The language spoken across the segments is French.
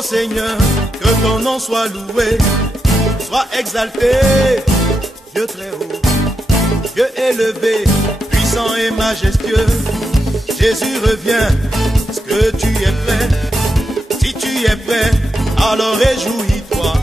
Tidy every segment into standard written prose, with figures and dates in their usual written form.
Ô Seigneur, que ton nom soit loué, soit exalté, Dieu très haut, Dieu élevé, puissant et majestueux. Jésus revient, est-ce que tu es prêt? Si tu es prêt, alors réjouis-toi.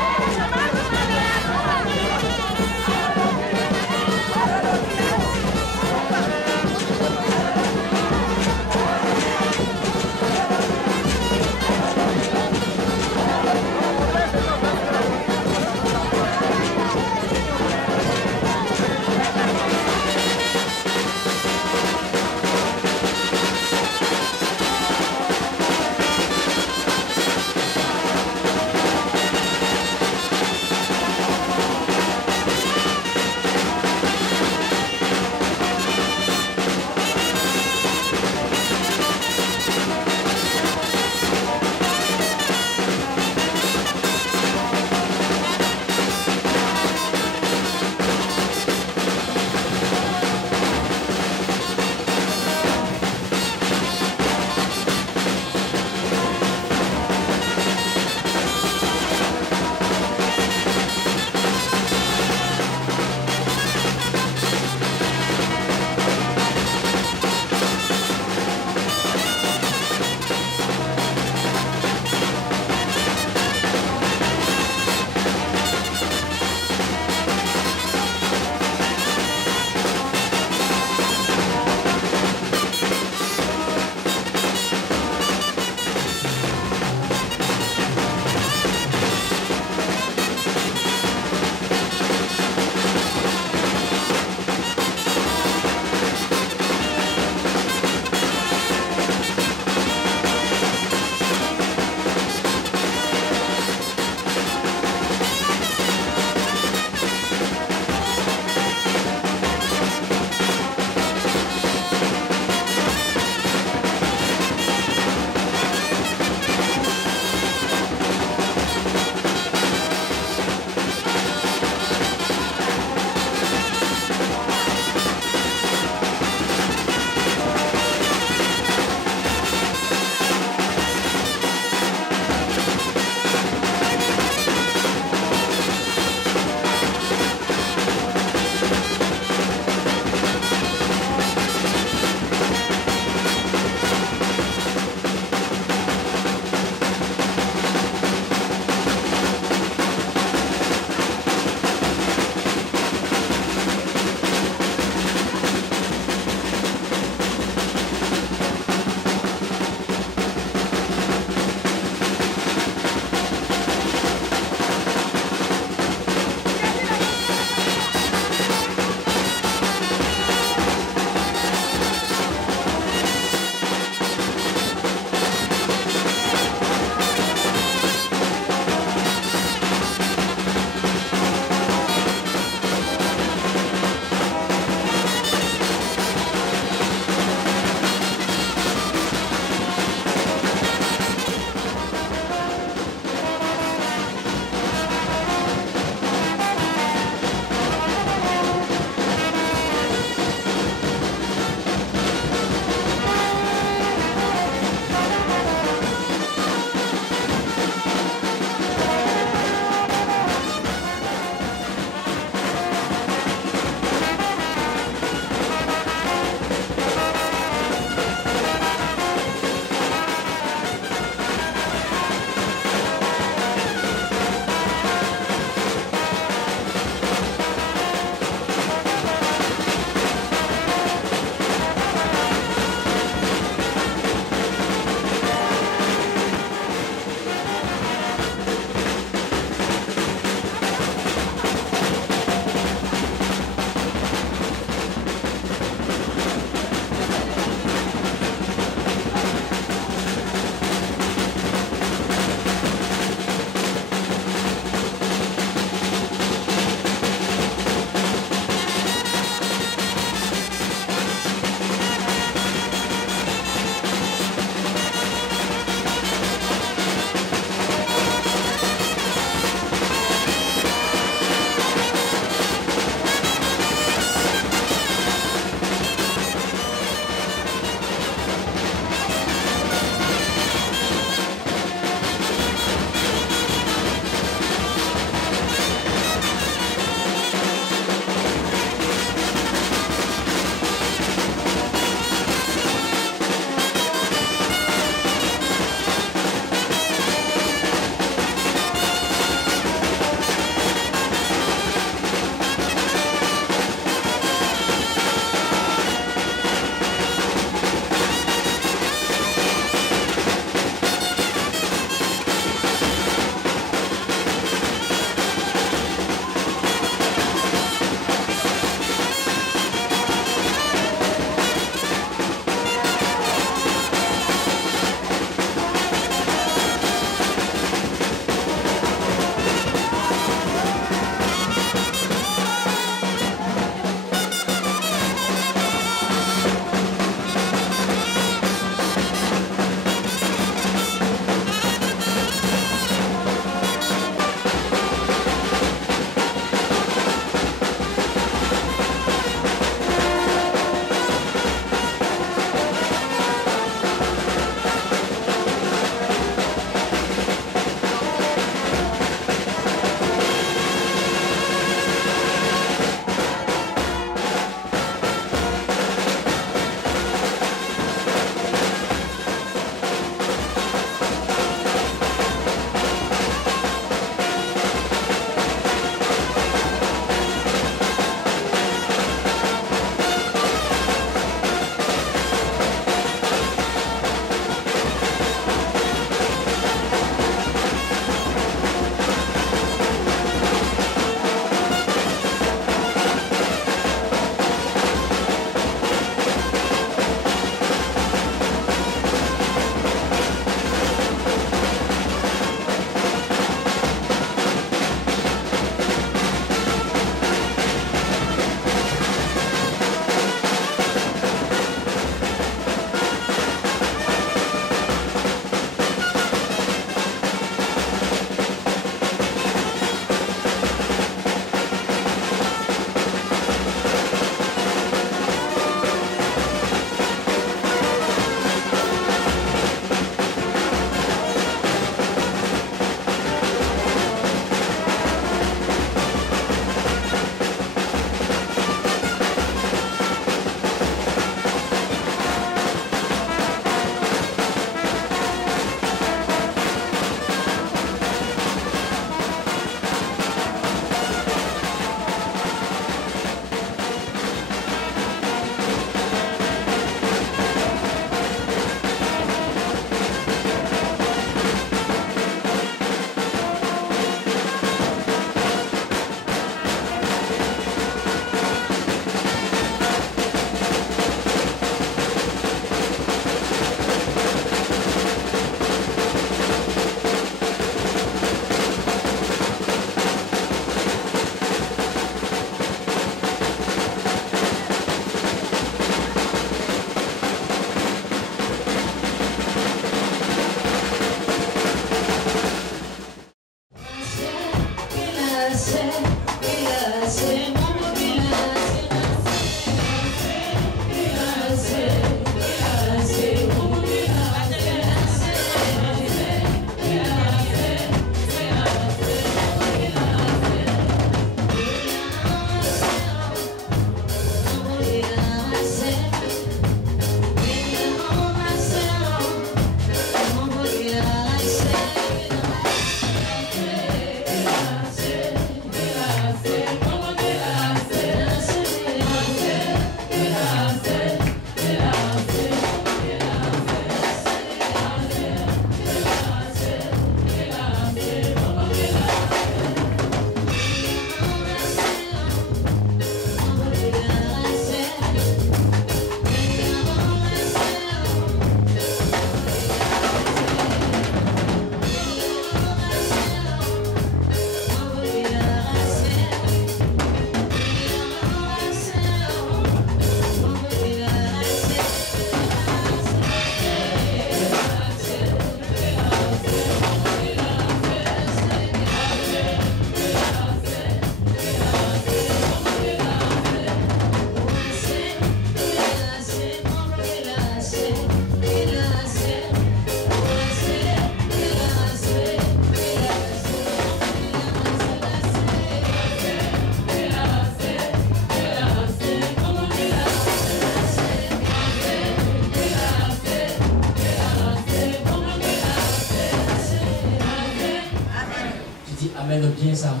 Bien, ça arrive.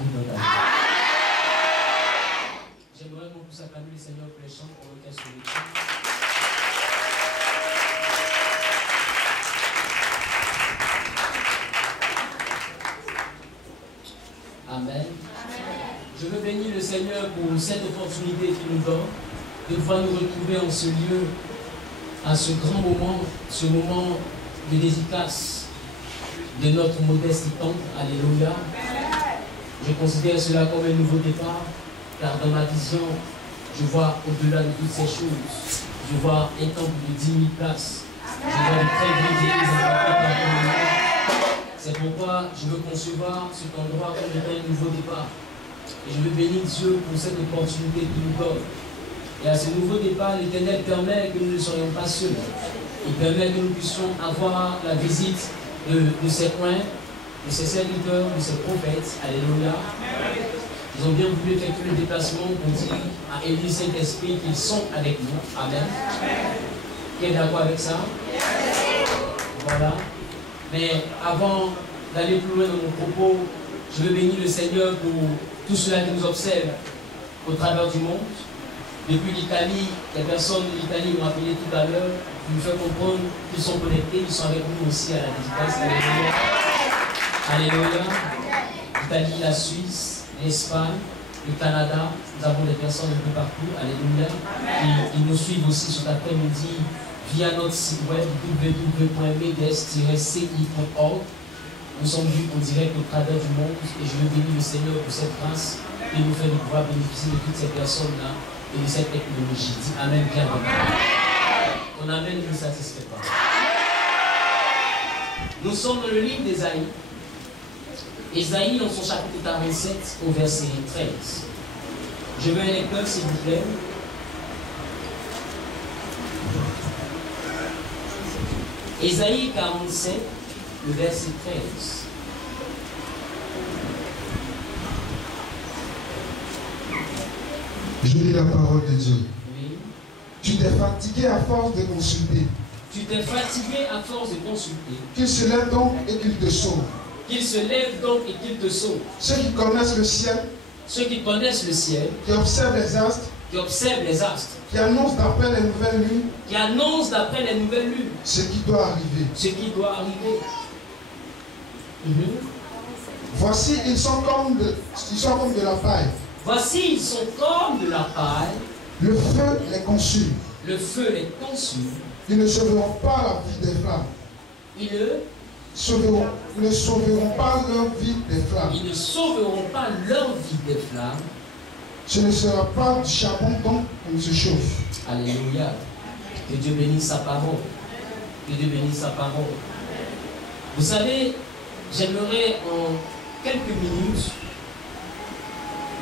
J'aimerais qu'on puisse acclamer le Seigneur pour les chants pour lequel sur les chants. Amen. Je veux bénir le Seigneur pour cette opportunité qu'il nous donne de pouvoir nous retrouver en ce lieu, à ce grand moment, ce moment de dédicace de notre modeste temple. Alléluia. Je considère cela comme un nouveau départ, car dans ma vision, je vois au-delà de toutes ces choses. Je vois un temple de 10 000 places. Je vois de très grandes églises à C'est pourquoi je veux concevoir cet endroit comme étant un nouveau départ. Et je veux bénir Dieu pour cette opportunité qu'il nous donne. Et à ce nouveau départ, l'Éternel permet que nous ne soyons pas seuls. Il permet que nous puissions avoir la visite de ces coins, de ces serviteurs, de ces prophètes. Alléluia. Ils ont bien voulu effectuer le déplacement pour dire à Élie Saint-Esprit qu'ils sont avec nous. Amen. Qui est d'accord avec ça? Voilà. Mais avant d'aller plus loin dans mon propos, je veux bénir le Seigneur pour tout cela qui nous observe au travers du monde. Depuis l'Italie, les personnes de l'Italie m'ont appelé tout à l'heure pour nous faire comprendre qu'ils sont connectés, ils sont avec nous aussi à la dédicace. Alléluia. Alléluia. L'Italie, la Suisse, l'Espagne, le Canada, nous avons des personnes un peu partout. Alléluia. Et ils nous suivent aussi cet après-midi via notre site web www.medes-ci.org. Nous sommes vus en direct au travers du monde et je veux bénir le Seigneur pour cette grâce et nous faire de pouvoir bénéficier de toutes ces personnes-là et de cette technologie. Dis Amen, bien amen. Ton Amen ne nous satisfait pas. Nous sommes dans le livre d'Ésaïe. Ésaïe dans son chapitre 47 au verset 13. Je veux un lecteur s'il vous plaît. Ésaïe 47, le verset 13. Je lis la parole de Dieu. Oui. Tu t'es fatigué à force de consulter. Tu t'es fatigué à force de consulter. Qu'il se lève donc et qu'il te sauve. Qu'il se lève donc et qu'il te sauve. Ceux qui connaissent le ciel, ceux qui connaissent le ciel, qui observent les astres, qui annoncent d'après les nouvelles lunes, ce qui doit arriver. Voici, ils sont comme de la paille. Voici, ils sont comme de la paille. Le feu les consume. Le feu les consume. Ils ne sauveront pas la vie des flammes. Ils ne sauveront pas leur vie des flammes. Ils ne sauveront pas leur vie des flammes. Ce ne sera pas du charbon dont on se chauffe. Alléluia. Que Dieu bénisse sa parole. Que Dieu bénisse sa parole. Vous savez, j'aimerais en quelques minutes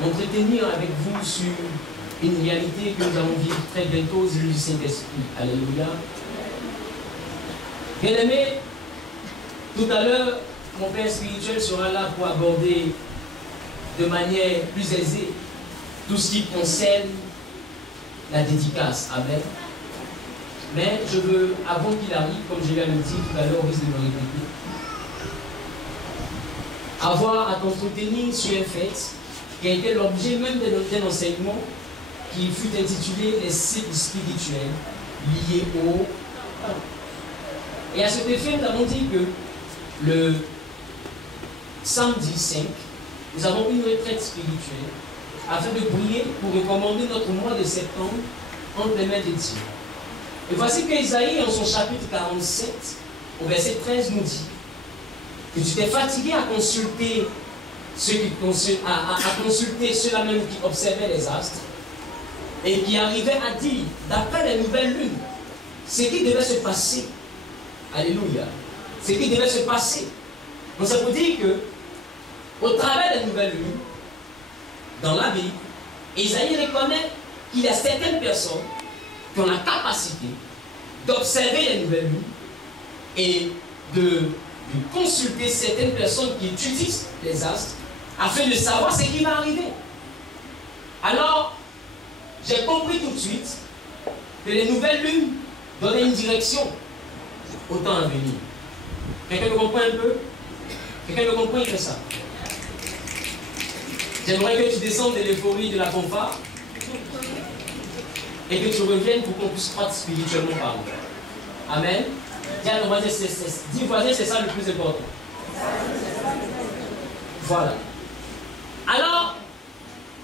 m'entretenir avec vous sur une réalité que nous allons vivre très bientôt aux yeux du Saint-Esprit. Alléluia. Bien-aimés, tout à l'heure, mon père spirituel sera là pour aborder de manière plus aisée tout ce qui concerne la dédicace. Amen. Mais je veux, avant qu'il arrive, comme je viens de le dire tout à l'heure, au risque de me répéter, avoir à t'entretenir sur un fait qui a été l'objet même d'un enseignement qui fut intitulé les cycles spirituels liés au... Et à cet effet, nous avons dit que le samedi 5, nous avons une retraite spirituelle afin de prier pour recommander notre mois de septembre entre les mains de Dieu. Et voici qu'Ésaïe, en son chapitre 47, au verset 13, nous dit que tu t'es fatigué à consulter ceux-là même qui observaient les astres et qui arrivaient à dire, d'après les nouvelles lunes, ce qui devait se passer. Alléluia. Ce qui devait se passer. Donc ça veut dire que, au travers des nouvelles lunes, dans la Bible, Isaïe reconnaît qu'il y a certaines personnes qui ont la capacité d'observer les nouvelles lunes et de consulter certaines personnes qui étudient les astres afin de savoir ce qui va arriver. Alors, j'ai compris tout de suite que les nouvelles lunes donnaient une direction au temps à venir. Quelqu'un me comprend un peu? Quelqu'un me comprend, il fait ça. J'aimerais que tu descendes de l'euphorie de la fanfare et que tu reviennes pour qu'on puisse croître spirituellement parlant. Amen. Dis voisin, c'est ça le plus important. Voilà. Alors,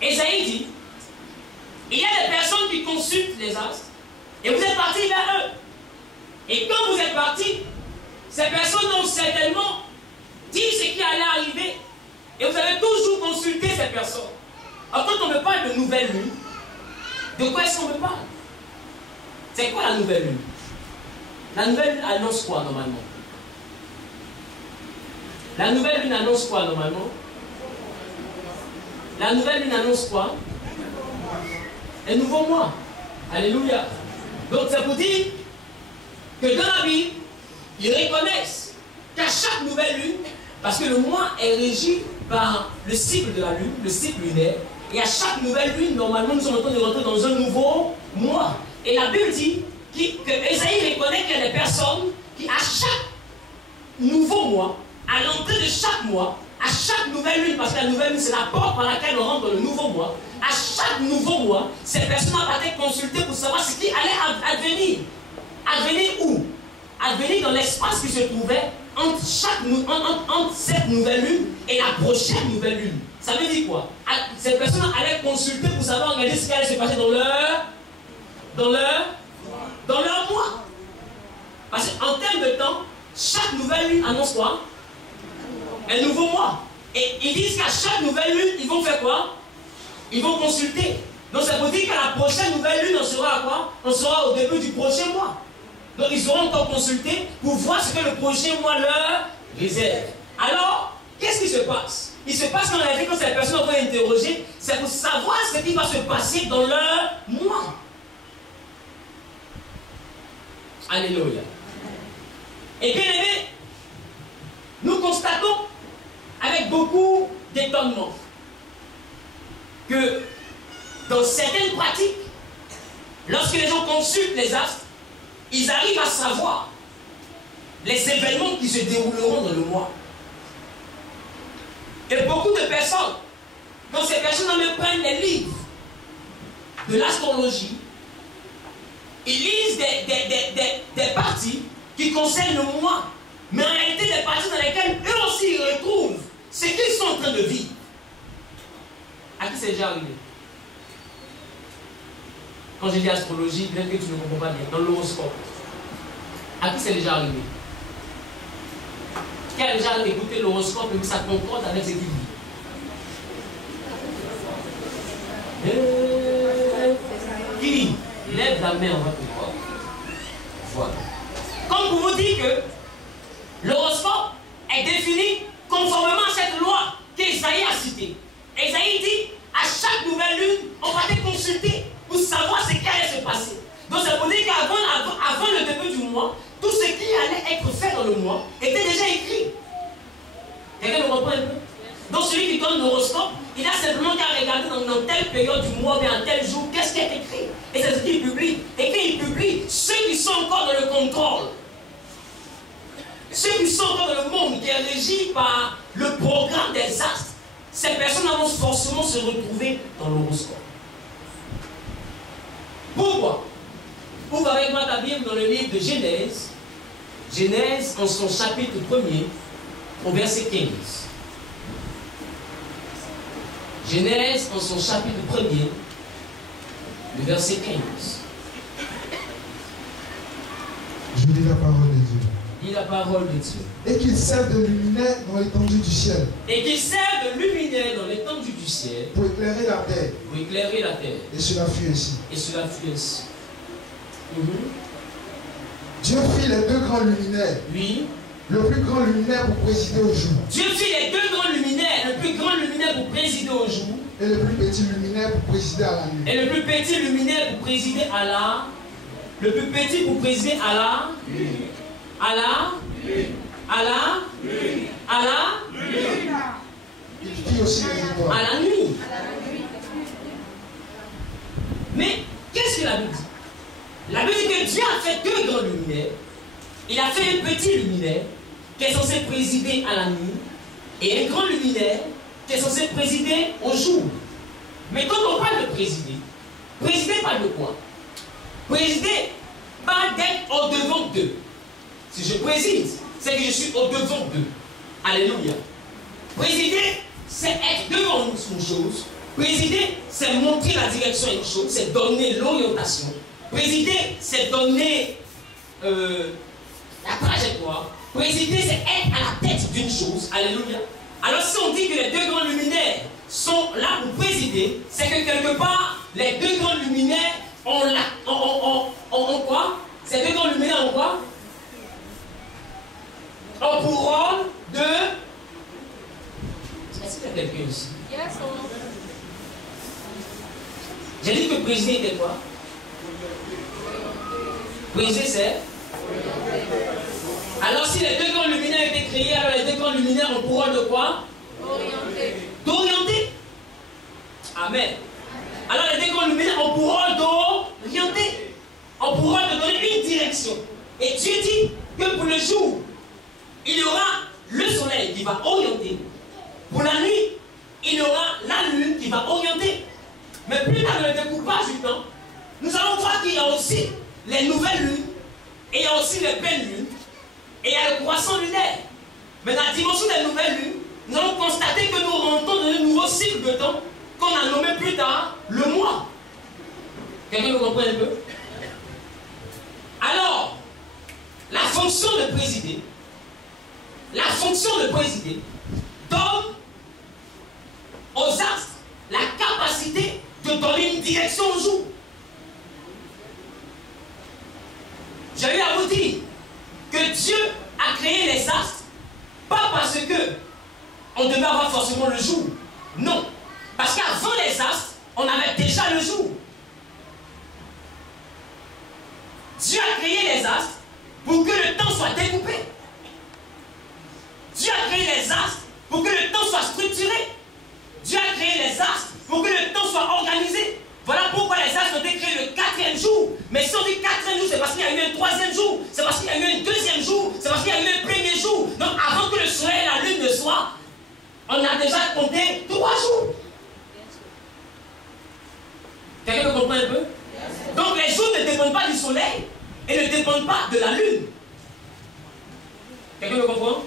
Ésaïe dit, il y a des personnes qui consultent les astres et vous êtes partis vers eux. Et quand vous êtes partis, ces personnes ont certainement dit ce qui allait arriver. Et vous avez toujours consulté ces personnes. Alors quand on me parle de nouvelle lune, de quoi est-ce qu'on me parle? C'est quoi la nouvelle lune? La nouvelle lune annonce quoi normalement? La nouvelle lune annonce quoi normalement? La nouvelle lune annonce quoi? Un nouveau mois. Alléluia. Donc ça vous dit que dans la Bible, ils reconnaissent qu'à chaque nouvelle lune, parce que le mois est régi par le cycle de la lune, le cycle lunaire, et à chaque nouvelle lune, normalement, nous sommes en train de rentrer dans un nouveau mois. Et la Bible dit que Ésaïe reconnaît qu'il y a des personnes qui, à chaque nouveau mois, à l'entrée de chaque mois, à chaque nouvelle lune, parce que la nouvelle lune, c'est la porte par laquelle on rentre dans le nouveau mois, à chaque nouveau mois, ces personnes ont été consultées pour savoir ce qui allait advenir. Advenir où? Advenir dans l'espace qui se trouvait entre cette nouvelle lune et la prochaine nouvelle lune. Ça veut dire quoi? Ces personnes allaient consulter pour savoir regarder ce qui allait se passer dans leur mois. Parce qu'en termes de temps, chaque nouvelle lune annonce quoi? Un nouveau mois. Et ils disent qu'à chaque nouvelle lune, ils vont faire quoi? Ils vont consulter. Donc ça veut dire qu'à la prochaine nouvelle lune, on sera à quoi? On sera au début du prochain mois. Donc ils auront encore consulté pour voir ce que le prochain mois leur réserve. Alors, qu'est-ce qui se passe? Il se passe qu'en réalité, quand ces personnes vont interroger, c'est pour savoir ce qui va se passer dans leur mois. Alléluia. Et bien aimé, nous constatons avec beaucoup d'étonnement que dans certaines pratiques, lorsque les gens consultent les astres, ils arrivent à savoir les événements qui se dérouleront dans le mois. Et beaucoup de personnes, quand ces personnes même prennent les livres de l'astrologie, ils lisent des parties qui concernent le mois, mais en réalité des parties dans lesquelles eux aussi ils retrouvent ce qu'ils sont en train de vivre. À qui c'est déjà arrivé? Quand j'ai dit astrologie, peut-être que tu ne comprends pas bien, dans l'horoscope. À qui c'est déjà arrivé? Qui a déjà écouté l'horoscope et que ça concorde avec ce qu'il dit? Qui? Lève la main en votre corps. Voilà. Comme pour vous dire que l'horoscope est défini conformément à cette loi qu'Ésaïe a citée. Ésaïe dit, à Donc ça veut dire qu'avant le début du mois, tout ce qui allait être fait dans le mois était déjà écrit. Quelqu'un me comprend un peu? Donc celui qui donne l'horoscope, il a simplement qu'à regarder dans telle période du mois, bien tel jour, qu'est-ce qui est écrit. Et c'est ce qu'il publie. Et quand il publie, ceux qui sont encore dans le contrôle, ceux qui sont encore dans le monde qui est régi par le programme des astres, ces personnes vont forcément se retrouver dans l'horoscope. Pourquoi? Ouvre avec moi ta Bible dans le livre de Genèse. Genèse en son chapitre 1er, au verset 15. Genèse en son chapitre 1er, le verset 15. Je lis la parole de Dieu. Lis la parole de Dieu. Et qu'il serve de luminaire dans l'étendue du ciel. Et qu'il serve de luminaire dans l'étendue du ciel. Pour éclairer la terre. Pour éclairer la terre. Et cela fut ainsi. Et cela fut ainsi. Dieu fit les deux grands luminaires. Oui. Le plus grand luminaire pour présider au jour. Dieu fit les deux grands luminaires. Le plus grand luminaire pour présider au jour. Et le plus petit luminaire pour présider à la nuit. Et le plus petit luminaire pour présider à la. Le plus petit pour présider à la. À la. À la. À la. Il fit aussi les étoiles. À la nuit. Mais qu'est-ce que la Bible dit? La Bible dit que Dieu a fait deux grands luminaires. Il a fait un petit luminaire qui est censé présider à la nuit et un grand luminaire qui est censé présider au jour. Mais quand on parle de présider parle de quoi? Présider parle d'être au-devant d'eux. Si je préside, c'est que je suis au-devant d'eux. Alléluia. Présider, c'est être devant une chose. Présider, c'est montrer la direction à une chose, c'est donner l'orientation. Présider, c'est donner la trajectoire. Présider, c'est être à la tête d'une chose. Alléluia. Alors si on dit que les deux grands luminaires sont là pour présider, c'est que quelque part, les deux grands luminaires ont quoi? Ces deux grands luminaires ont quoi? Ont pour rôle de... Est-ce qu'il y a quelqu'un ici? Yes, J'ai dit que présider était quoi? Présider c'est? Alors si les deux grands luminaires étaient créés, alors les deux grands luminaires ont pour rôle de quoi? D'orienter. Amen. Alors les deux grands luminaires ont pour rôle d'orienter. Ont pour rôle de donner une direction. Et Dieu dit que pour le jour, il y aura le soleil qui va orienter. Pour la nuit, il y aura la lune qui va orienter. Mais plus tard dans le découpage du temps, nous allons voir qu'il y a aussi les nouvelles lunes, et il y a aussi les pleines lunes, et il y a le croissant lunaire. Mais dans la dimension des nouvelles lunes, nous allons constater que nous rentrons dans un nouveau cycle de temps qu'on a nommé plus tard le mois. Quelqu'un me comprend un peu? Alors, la fonction de présider donne aux astres la capacité de donner une direction au jour. J'ai eu à vous dire que Dieu a créé les astres, pas parce que on devait avoir forcément le jour. Non. Parce qu'avant les astres, on avait déjà le jour. Dieu a créé les astres pour que le temps soit découpé. Dieu a créé les astres pour que le temps soit structuré. Dieu a créé les astres pour que le temps soit organisé. Voilà pourquoi les astres ont été créés le 4e jour. Mais si on dit 4e jour, c'est parce qu'il y a eu un 3e jour, c'est parce qu'il y a eu un 2e jour, c'est parce qu'il y a eu un 1er jour. Donc avant que le soleil et la lune ne soient, on a déjà compté 3 jours. Quelqu'un me comprend un peu? Donc les jours ne dépendent pas du soleil et ne dépendent pas de la lune. Quelqu'un me comprend?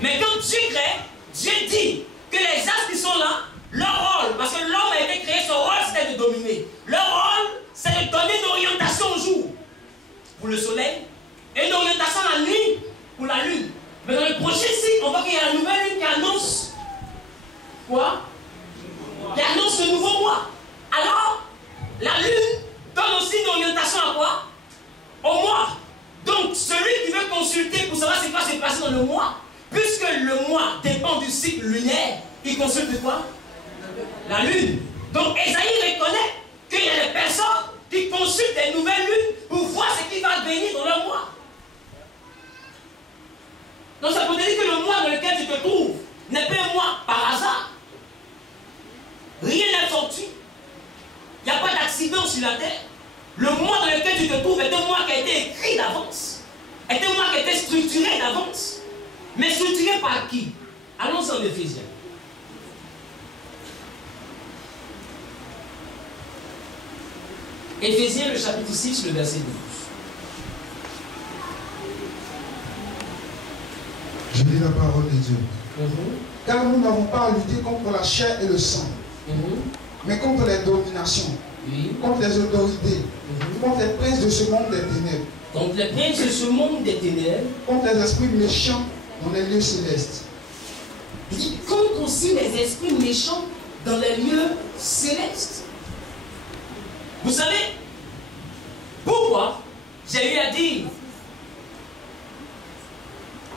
Mais quand Dieu crée, Dieu dit que les astres qui sont là, leur rôle, parce que l'homme a été créé, son rôle c'était de dominer. Leur rôle, c'est de donner une orientation au jour pour le soleil et une orientation la nuit pour la lune. Mais dans le prochain cycle, on voit qu'il y a la nouvelle lune qui annonce quoi? Qui annonce le nouveau mois. Alors, la lune donne aussi une orientation à quoi? Au mois. Donc, celui qui veut consulter pour savoir ce qui va se passer dans le mois, puisque le mois dépend du cycle lunaire, il consulte quoi? La lune. Donc, Esaïe reconnaît qu'il y a des personnes qui consultent des nouvelles lunes Donc ça veut dire que le mois dans lequel tu te trouves n'est pas un mois par hasard. Rien n'est fortuit. Il n'y a pas d'accident sur la terre. Le mois dans lequel tu te trouves est un mois qui a été écrit d'avance. Est un mois qui a été structuré d'avance. Mais structuré par qui? Allons en Éphésiens. Éphésiens, le chapitre 6, le verset 12. Je lis la parole de Dieu. Car nous n'avons pas à lutter contre la chair et le sang, mais contre les dominations, contre les autorités, contre les princes de ce monde des ténèbres, contre les princes de ce monde des ténèbres, contre les esprits méchants dans les lieux célestes. Il dit contre aussi les esprits méchants dans les lieux célestes. Vous savez pourquoi j'ai eu à dire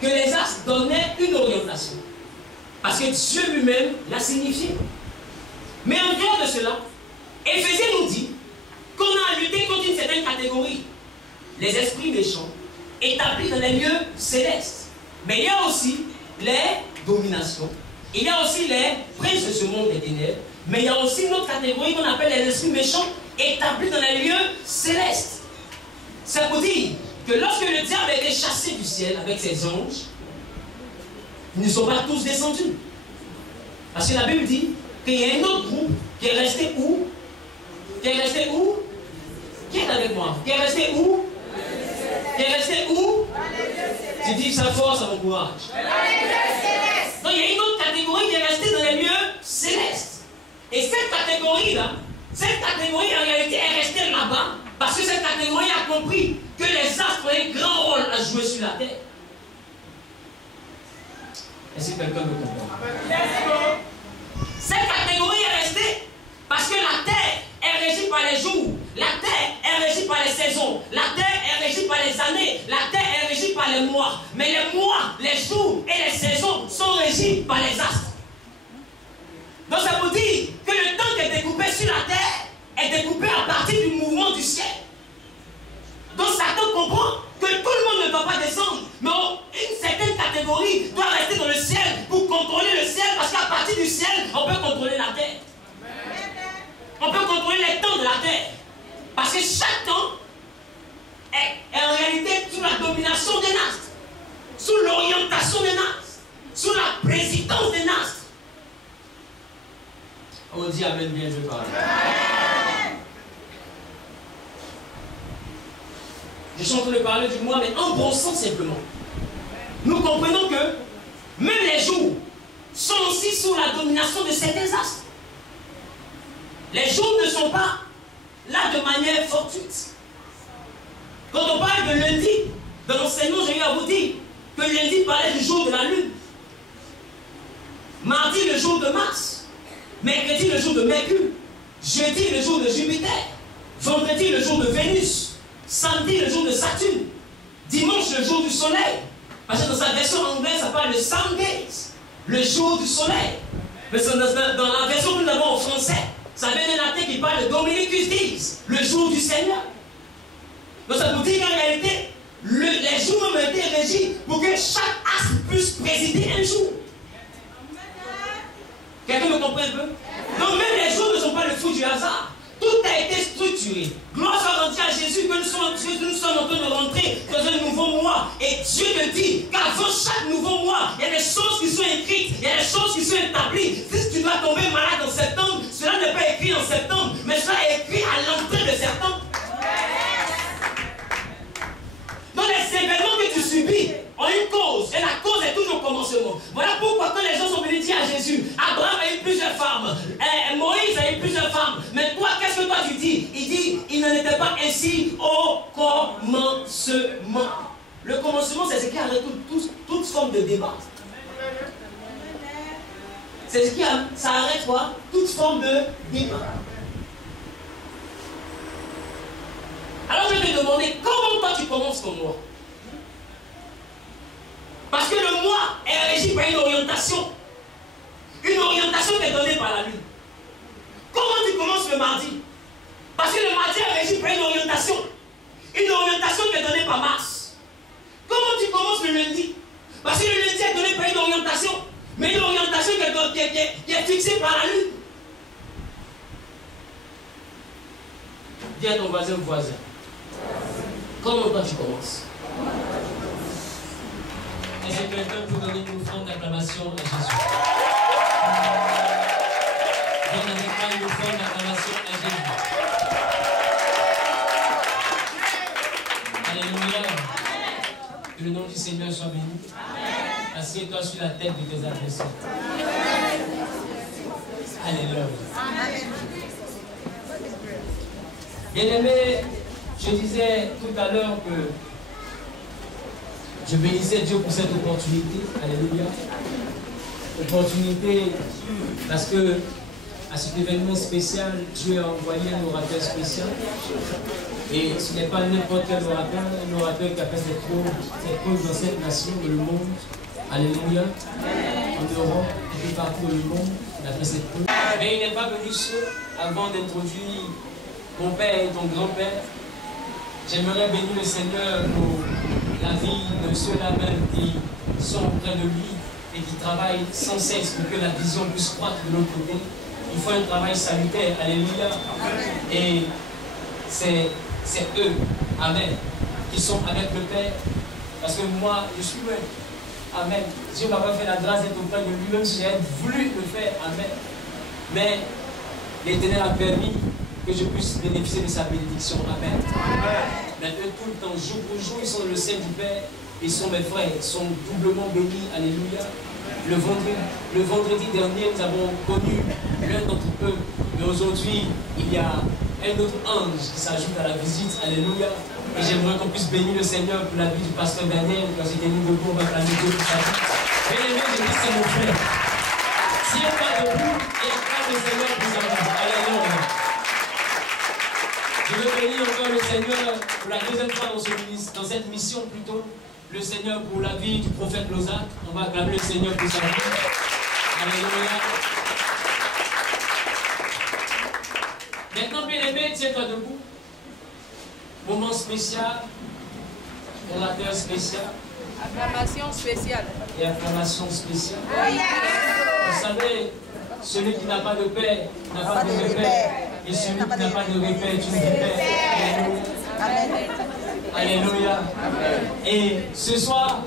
que les astres donnaient une orientation? Parce que Dieu lui-même l'a signifié. Mais en dehors de cela, Éphésiens nous dit qu'on a à lutter contre une certaine catégorie. Les esprits méchants établis dans les lieux célestes. Mais il y a aussi les dominations. Il y a aussi les princes de ce monde des ténèbres. Mais il y a aussi une autre catégorie qu'on appelle les esprits méchants établis dans les lieux célestes. Ça veut dire que lorsque le diable a été chassé du ciel avec ses anges, ils ne sont pas tous descendus. Parce que la Bible dit qu'il y a un autre groupe qui est resté où? Qui est resté où? Qui est avec moi? Qui est resté où? Qui est resté où? Tu dis ça fort, ça m'encourage. Donc il y a une autre catégorie qui est restée dans les lieux célestes. Et cette catégorie-là, en réalité est restée là-bas parce que cette catégorie a compris que les astres ont un grand rôle à jouer sur la terre. Est-ce que quelqu'un me comprend? Cette catégorie est restée parce que la terre est régie par les jours, la terre est régie par les saisons, la terre est régie par les années, la terre est régie par les mois. Mais les mois, les jours et les saisons sont régis par les astres. Donc ça veut dire que le temps qui est découpé sur la terre est découpé à partir du mouvement du ciel. Donc Satan comprend que tout le monde ne doit pas descendre, mais une certaine catégorie doit rester dans le ciel pour contrôler le ciel, parce qu'à partir du ciel, on peut contrôler la terre. On peut contrôler les temps de la terre. Parce que chaque temps est en réalité sous la domination des astres, sous l'orientation des astres, sous la présidence des astres. On dit amen bien, je parle. Je suis en train de parler du mois, mais en brossant simplement. Nous comprenons que même les jours sont aussi sous la domination de certains astres. Les jours ne sont pas là de manière fortuite. Quand on parle de lundi, dans l'enseignement, j'ai eu à vous dire que lundi parlait du jour de la lune. Mardi, le jour de Mars. Mercredi, le jour de Mercure. Jeudi, le jour de Jupiter. Vendredi, le jour de Vénus. Samedi, le jour de Saturne. Dimanche, le jour du soleil. Parce que dans sa version anglaise, ça parle de Sundays, le jour du soleil. Mais dans la version que nous avons en français, ça vient d'un latin qui parle de Dominicus Dies, le jour du Seigneur. Donc ça nous dit qu'en réalité, les jours ont été régis pour que chaque astre puisse présider un jour. Quelqu'un me comprend un peu? Donc même les jours ne sont pas le fruit du hasard. Tout a été structuré. Gloire soit rendue à Jésus que nous sommes en train de rentrer dans un nouveau mois. Et Dieu te dit qu'avant chaque nouveau mois, il y a des choses qui sont écrites, il y a des choses qui sont établies. Si tu dois tomber malade en septembre, cela n'est pas écrit en septembre, mais cela est écrit à l'entrée de septembre. Donc les événements que tu subis ont une cause, et la cause est toujours au commencement. Voilà pourquoi quand les gens sont venus dire à Jésus, Abraham a eu plusieurs femmes, Moïse a eu plusieurs femmes, mais toi, qu'est-ce que toi tu dis? Il dit, il n'en était pas ainsi au commencement. Le commencement, c'est ce qui arrête toute forme de débat. C'est ce qui ça arrête quoi? Toute forme de débat. Alors je vais te demander, comment toi tu commences ton mois? Parce que le mois est régi par une orientation qui est donnée par la lune. Comment tu commences le mardi? Parce que le mardi est régi par une orientation qui est donnée par Mars. Comment tu commences le lundi? Parce que le lundi a donné pas une orientation, mais une orientation qui est fixée par la lune. Dis à ton voisin, comment toi tu commences? Est-ce que quelqu'un peut donner une offrande d'acclamation à Jésus? Donne avec moi une offrande d'acclamation à Jésus. Alléluia. Que le nom du Seigneur soit béni. Assieds-toi sur la tête de tes adversaires. Alléluia. Bien-aimé, je disais tout à l'heure que je bénissais Dieu pour cette opportunité. Alléluia. Opportunité parce que à cet événement spécial, Dieu a envoyé un orateur spécial. Et ce n'est pas n'importe quel orateur, un orateur qui a fait ses preuves dans cette nation, dans le monde. Alléluia. En Europe, et puis partout dans le monde, il a fait ses preuves. Mais il n'est pas venu seul avant d'introduire mon père et ton grand-père. J'aimerais bénir le Seigneur pour la vie de ceux-là même qui sont auprès de lui et qui travaillent sans cesse pour que la vision puisse croître de l'autre côté. Il faut un travail salutaire. Alléluia. Et c'est eux, amen, qui sont avec le Père. Parce que moi, je suis loin. Amen. Dieu m'a pas fait la grâce d'être auprès de lui, même si j'ai voulu le faire. Amen. Mais l'Éternel a permis que je puisse bénéficier de sa bénédiction. Amen. Maintenant, tout le temps, jour pour jour, ils sont le sein du Père. Ils sont mes frères, ils sont doublement bénis. Alléluia. Le vendredi dernier, nous avons connu l'un d'entre eux. Mais aujourd'hui, il y a un autre ange qui s'ajoute à la visite. Alléluia. Et j'aimerais qu'on puisse bénir le Seigneur pour la vie du pasteur Daniel. Quand j'étais mis debout, on va clamer Dieu pour sa vie. Bien-aimé, je dis c'est mon frère. Tiens-toi debout et acclame le Seigneur pour sa vie. Alléluia. Je veux bénir encore le Seigneur pour la deuxième fois dans cette mission plutôt. Le Seigneur pour la vie du prophète Lozac. On va acclamer le Seigneur pour sa vie. Alléluia. Maintenant, bien-aimé, tiens-toi debout. Moment spécial. Orateur spécial. Acclamation spéciale. Et acclamation spéciale. Vous savez, celui qui n'a pas de père n'a pas de repère. Et celui qui n'a pas de repère, tu ne repères. Alléluia. Alléluia. Et ce soir,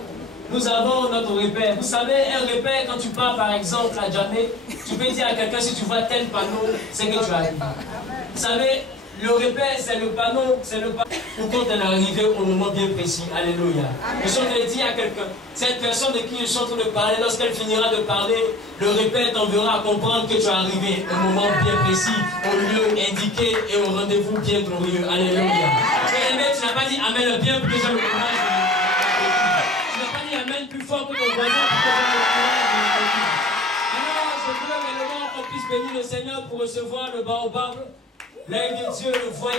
nous avons notre repère. Vous savez, un repère, quand tu pars par exemple à Djamé, tu peux dire à quelqu'un si tu vois tel panneau, c'est que tu arrives. Vous savez, le repère, c'est le panneau, pour quand elle est arrivée au moment bien précis. Alléluia. Je suis en train de dire à quelqu'un, cette personne de qui je suis en train de parler, lorsqu'elle finira de parler, le repère t'enverra à comprendre que tu es arrivé au moment bien précis, au lieu indiqué et au rendez-vous bien glorieux. Alléluia. Mais tu n'as pas dit Amen bien pour que j'ai le courage de le. Tu n'as pas dit Amen plus fort que ton voisin pour que j'ai le courage de le. Alors, je veux réellement qu'on puisse bénir le Seigneur pour recevoir le baobab. L'œil de Dieu, le voyant.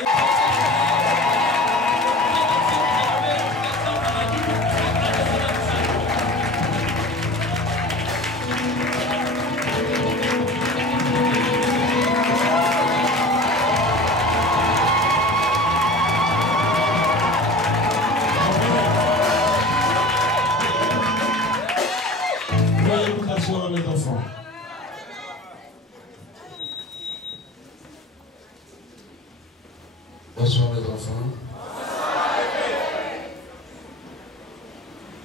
Veuillez vous asseoir, mes enfants. Bonsoir mes enfants.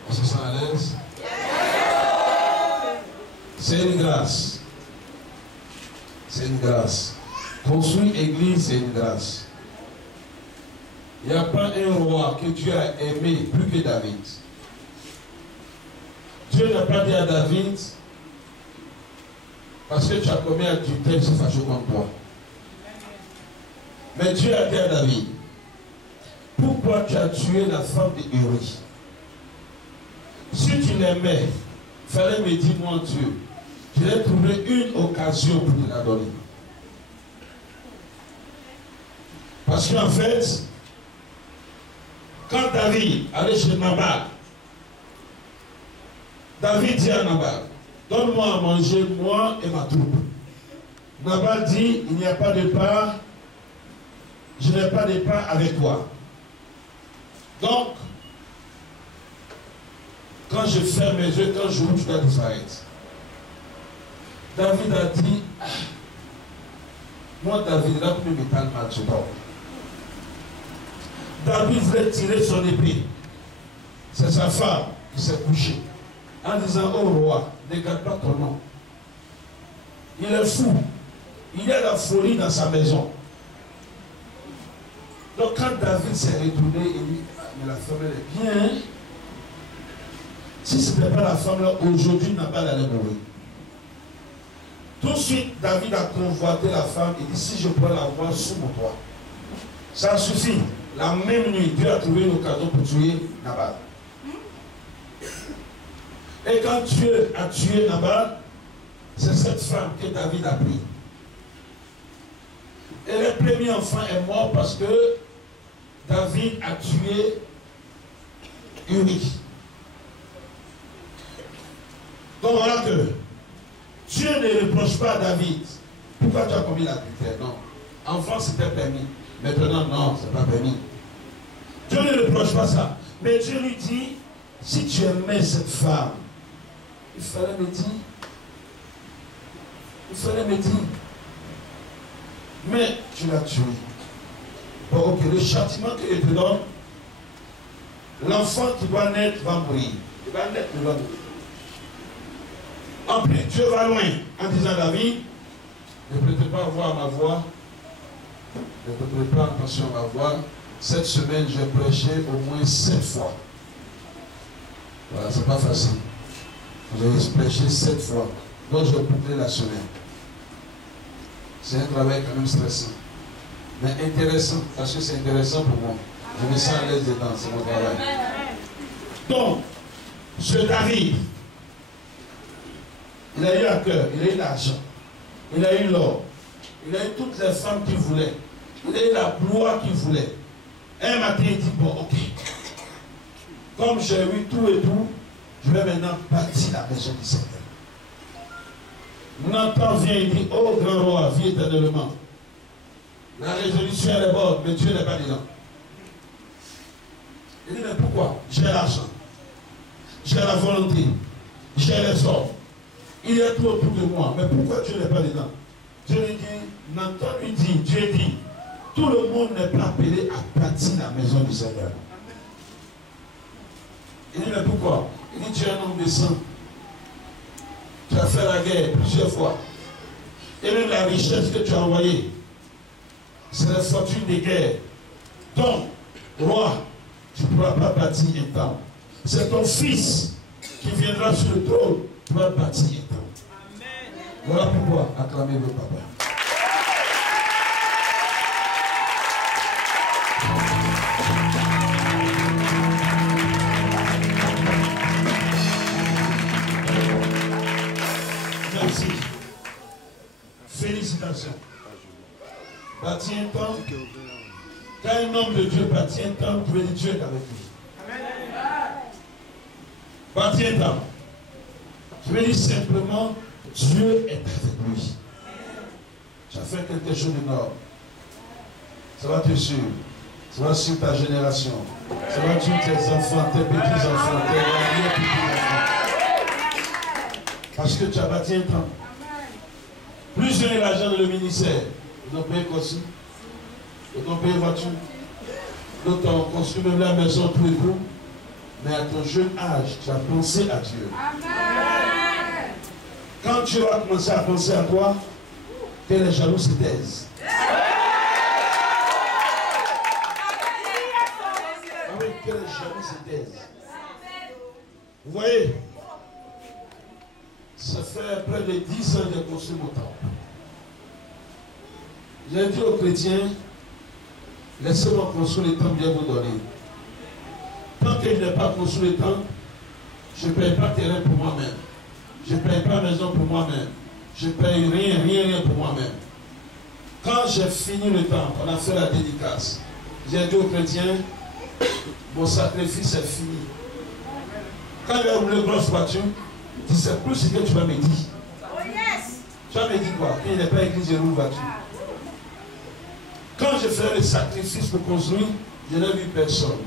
On se sent à l'aise? C'est une grâce. C'est une grâce. Construire église, c'est une grâce. Il n'y a pas un roi que Dieu a aimé plus que David. Dieu n'a pas dit à David, parce que tu as commis adultère, il se fâche contre toi. Mais Dieu a dit à David, pourquoi tu as tué la femme d'Uri? Si tu l'aimais, il fallait me dire, mon Dieu, je vais trouver une occasion pour te la donner. Parce qu'en fait, quand David allait chez Nabal, David dit à Nabal, donne-moi à manger, moi et ma troupe. Nabal dit, il n'y a pas de pain, je n'ai pas de pain avec toi. Donc, Quand je ferme mes yeux, quand je ouvre, tu dois disparaître. David a dit, moi David, là pour me mettre mal, je dors. David voulait tirer son épée. C'est sa femme qui s'est couchée. En disant, oh roi, ne garde pas ton nom. Il est fou. Il y a la folie dans sa maison. Donc quand David s'est retourné, il dit, mais la femme elle est bien. Si ce n'était pas la femme là, aujourd'hui Nabal allait mourir. Tout de suite, David a convoité la femme et dit, si je peux la voir sous mon toit. Ça suffit. La même nuit, Dieu a trouvé une occasion pour tuer Nabal. Et quand Dieu a tué Nabal, c'est cette femme que David a pris. Et le premier enfant est mort parce que David a tué Uri. Donc voilà que Dieu ne reproche pas à David. Pourquoi tu as commis l'adultère? Non. Enfant, c'était permis. Maintenant, non, ce n'est pas permis. Dieu ne reproche pas ça. Mais Dieu lui dit, si tu aimais cette femme, il fallait me dire. Il fallait me dire. Mais tu l'as tué. Bon, ok, le châtiment que je te donne, l'enfant qui doit naître va mourir. Il va naître, il va mourir. En plus, Dieu va loin en disant David, ne prêtez pas voir ma voix, ne prêtez pas attention à ma voix. Cette semaine, j'ai prêché au moins 7 fois. Voilà, c'est pas facile. J'ai prêché 7 fois. Donc, je vais boucler la semaine. C'est un travail quand même stressant. Mais intéressant, parce que c'est intéressant pour moi. Je me sens à l'aise dedans, c'est mon travail. Donc, ce David, il a eu la cœur, il a eu l'argent, il a eu l'or, il a eu toutes les femmes qu'il voulait, il a eu la gloire qu'il voulait. Un matin, il dit, bon, ok, comme j'ai eu tout et tout, je vais maintenant bâtir la maison du Seigneur. Nathan vient et dit, oh grand roi, vis éternellement. La résolution elle est bonne, mais Dieu n'est pas dedans. Il dit, mais pourquoi? J'ai l'argent, j'ai la volonté, j'ai les hommes. Il y a tout autour de moi. Mais pourquoi Dieu n'est pas dedans? Dieu lui dit, Nathan lui dit, Dieu dit, tout le monde n'est pas appelé à bâtir la maison du Seigneur. Il dit, mais pourquoi? Il dit, tu es un homme de sang. Tu as fait la guerre plusieurs fois. Et même la richesse que tu as envoyée, c'est la fortune des guerres. Donc, roi, tu ne pourras pas bâtir un temple. C'est ton fils qui viendra sur le trône pour bâtir un temple. Voilà pourquoi acclamez le papa. Merci. Félicitations. Bâtir un temple. Quand un homme de Dieu bâtit un temple, tu veux dire Dieu est avec lui. Bâtir un temple. Je veux dire simplement, Dieu est avec lui. Tu as fait quelque chose d'énorme. Ça va te suivre. Ça va suivre ta génération. Ça va suivre tes enfants, tes petits-enfants, tes petits-enfants. Parce que tu as bâti un temple. Plusieurs l'argent dans le ministère. Ils ont payé quoi? Ils ont payé voiture. D'autres ont construit même la maison tous les jours. Mais à ton jeune âge, tu as pensé à Dieu. Amen. Quand tu vas commencer à penser à toi, que les jaloux se taisent. Ah oui, que les jaloux se taisent. Vous voyez, ça fait près de 10 ans que j'ai construit mon temple. J'ai dit aux chrétiens, laissez-moi construire le temple, Dieu vous donner. Tant que je n'ai pas construit le temple, je ne paye pas terrain pour moi-même. Je ne paye pas maison pour moi-même. Je ne paye rien pour moi-même. Quand j'ai fini le temple, on a fait la dédicace. J'ai dit aux chrétiens, mon sacrifice est fini. Quand il y a une grosse voiture, il dit, c'est plus ce que tu vas me dire. Oh yes! Tu vas me dire quoi? Il n'est pas écrit, j'ai une voiture. Quand je fais le sacrifice pour construire, je n'ai vu personne.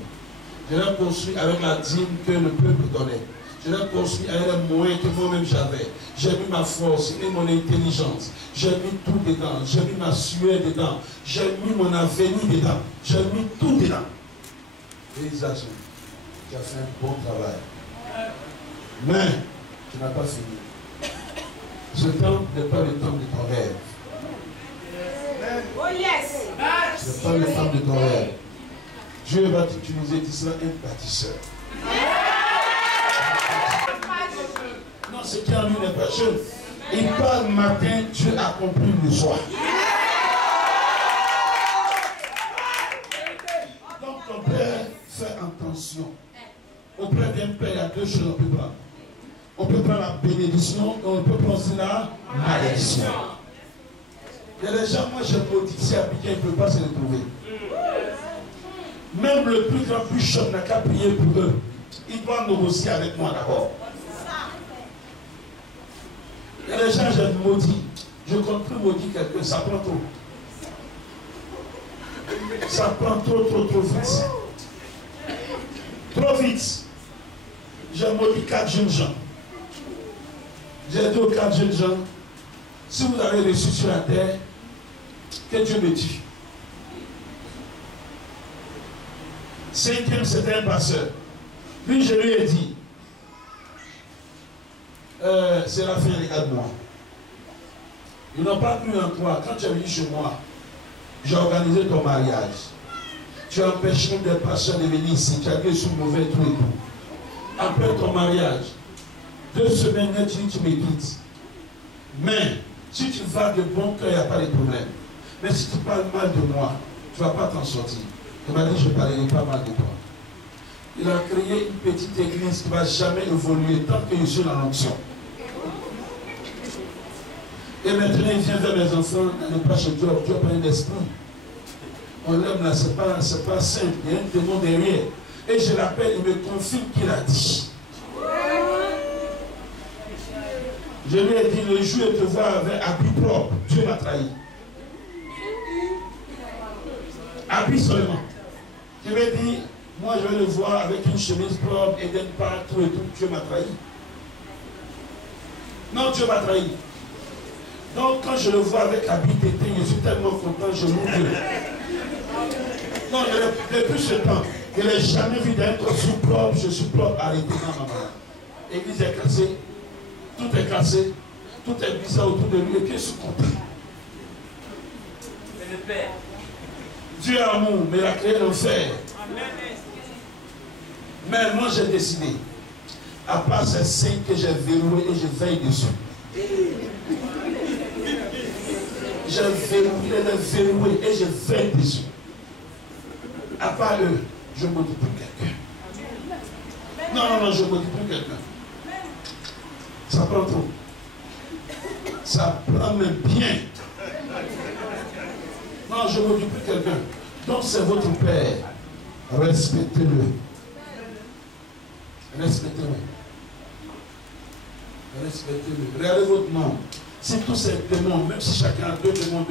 Je l'ai construit avec la dîme que le peuple donnait. Je l'ai construit avec les moyens que moi-même j'avais. J'ai mis ma force et mon intelligence. J'ai mis tout dedans. J'ai mis ma sueur dedans. J'ai mis mon avenir dedans. J'ai mis tout dedans. Réalisation. Tu as fait un bon travail. Mais tu n'as pas fini. Ce temps n'est pas le temps de ton rêve. Oh yes! Ce n'est pas le temps de ton rêve. Dieu va t'utiliser, tu seras un bâtisseur. Non, ce qui en lui n'est pas jeune. Il parle matin, Dieu accomplit le soir. Donc ton père fait attention. Auprès d'un père, il y a deux choses qu'on peut prendre. On peut prendre la bénédiction et on peut prendre la malédiction. Il y a des gens, moi j'ai maudit, si Abidjan ne peut pas se retrouver. Même le plus grand bishop n'a qu'à prier pour eux. Il doit négocier avec moi d'abord. Il y a des gens, j'ai maudit. Je compte plus maudit quelqu'un, ça prend trop. Ça prend trop vite. Trop vite. J'ai maudit 4 jeunes gens. J'ai dit aux 4 jeunes gens, si vous avez reçu sur la terre, que Dieu me tue. 5e, c'était un pasteur. Lui, je lui ai dit, c'est la fin, regarde-moi. Ils n'ont pas cru en toi. Quand tu es venu chez moi, j'ai organisé ton mariage. Tu as empêché des pasteurs de venir ici. Tu as dit sous mauvais tout et tout. Après ton mariage, 2 semaines, tu me quittes. Mais, si tu vas de bon cœur, il n'y a pas de problème. Mais si tu parles mal de moi, tu ne vas pas t'en sortir. Il m'a dit, je ne parlerai pas mal de toi. Il a créé une petite église qui ne va jamais évoluer tant que je suis dans l'onction. Et maintenant, il vient vers mes enfants, il ne pas chez Dieu, Dieu n'a pas un esprit. On l'aime là, ce n'est pas simple, il y a un démon derrière. Et je l'appelle, il me confirme qu'il a dit. Je lui ai dit, le jour où je te vois avec habit propre, Dieu m'a trahi. Habit seulement. Je lui ai dit, moi je vais le voir avec une chemise propre et d'un partout et tout, Dieu m'a trahi. Non, Dieu m'a trahi. Donc quand je le vois avec habit d'été, je suis tellement content, je loue Dieu. Non, depuis ce temps, je n'ai jamais vu d'un costume propre, je suis propre, arrêté dans ma main. L'église est cassée, tout est cassé, tout est bizarre autour de lui, et puis je suis content. Dieu est amour, mais il a créé l'enfer. Mais moi j'ai décidé, à part ces signes que j'ai verrouillés et je veille dessus. J'ai verrouillé et je veille dessus. À part eux, je ne maudis plus quelqu'un. Non, je ne maudis plus quelqu'un. Ça prend trop. Ça prend même bien. Non, je ne maudis plus quelqu'un. Donc c'est votre père. Respectez-le. Respectez-le. Respectez-le. Regardez votre nom. Si tous ces démons, même si chacun a 2 démons,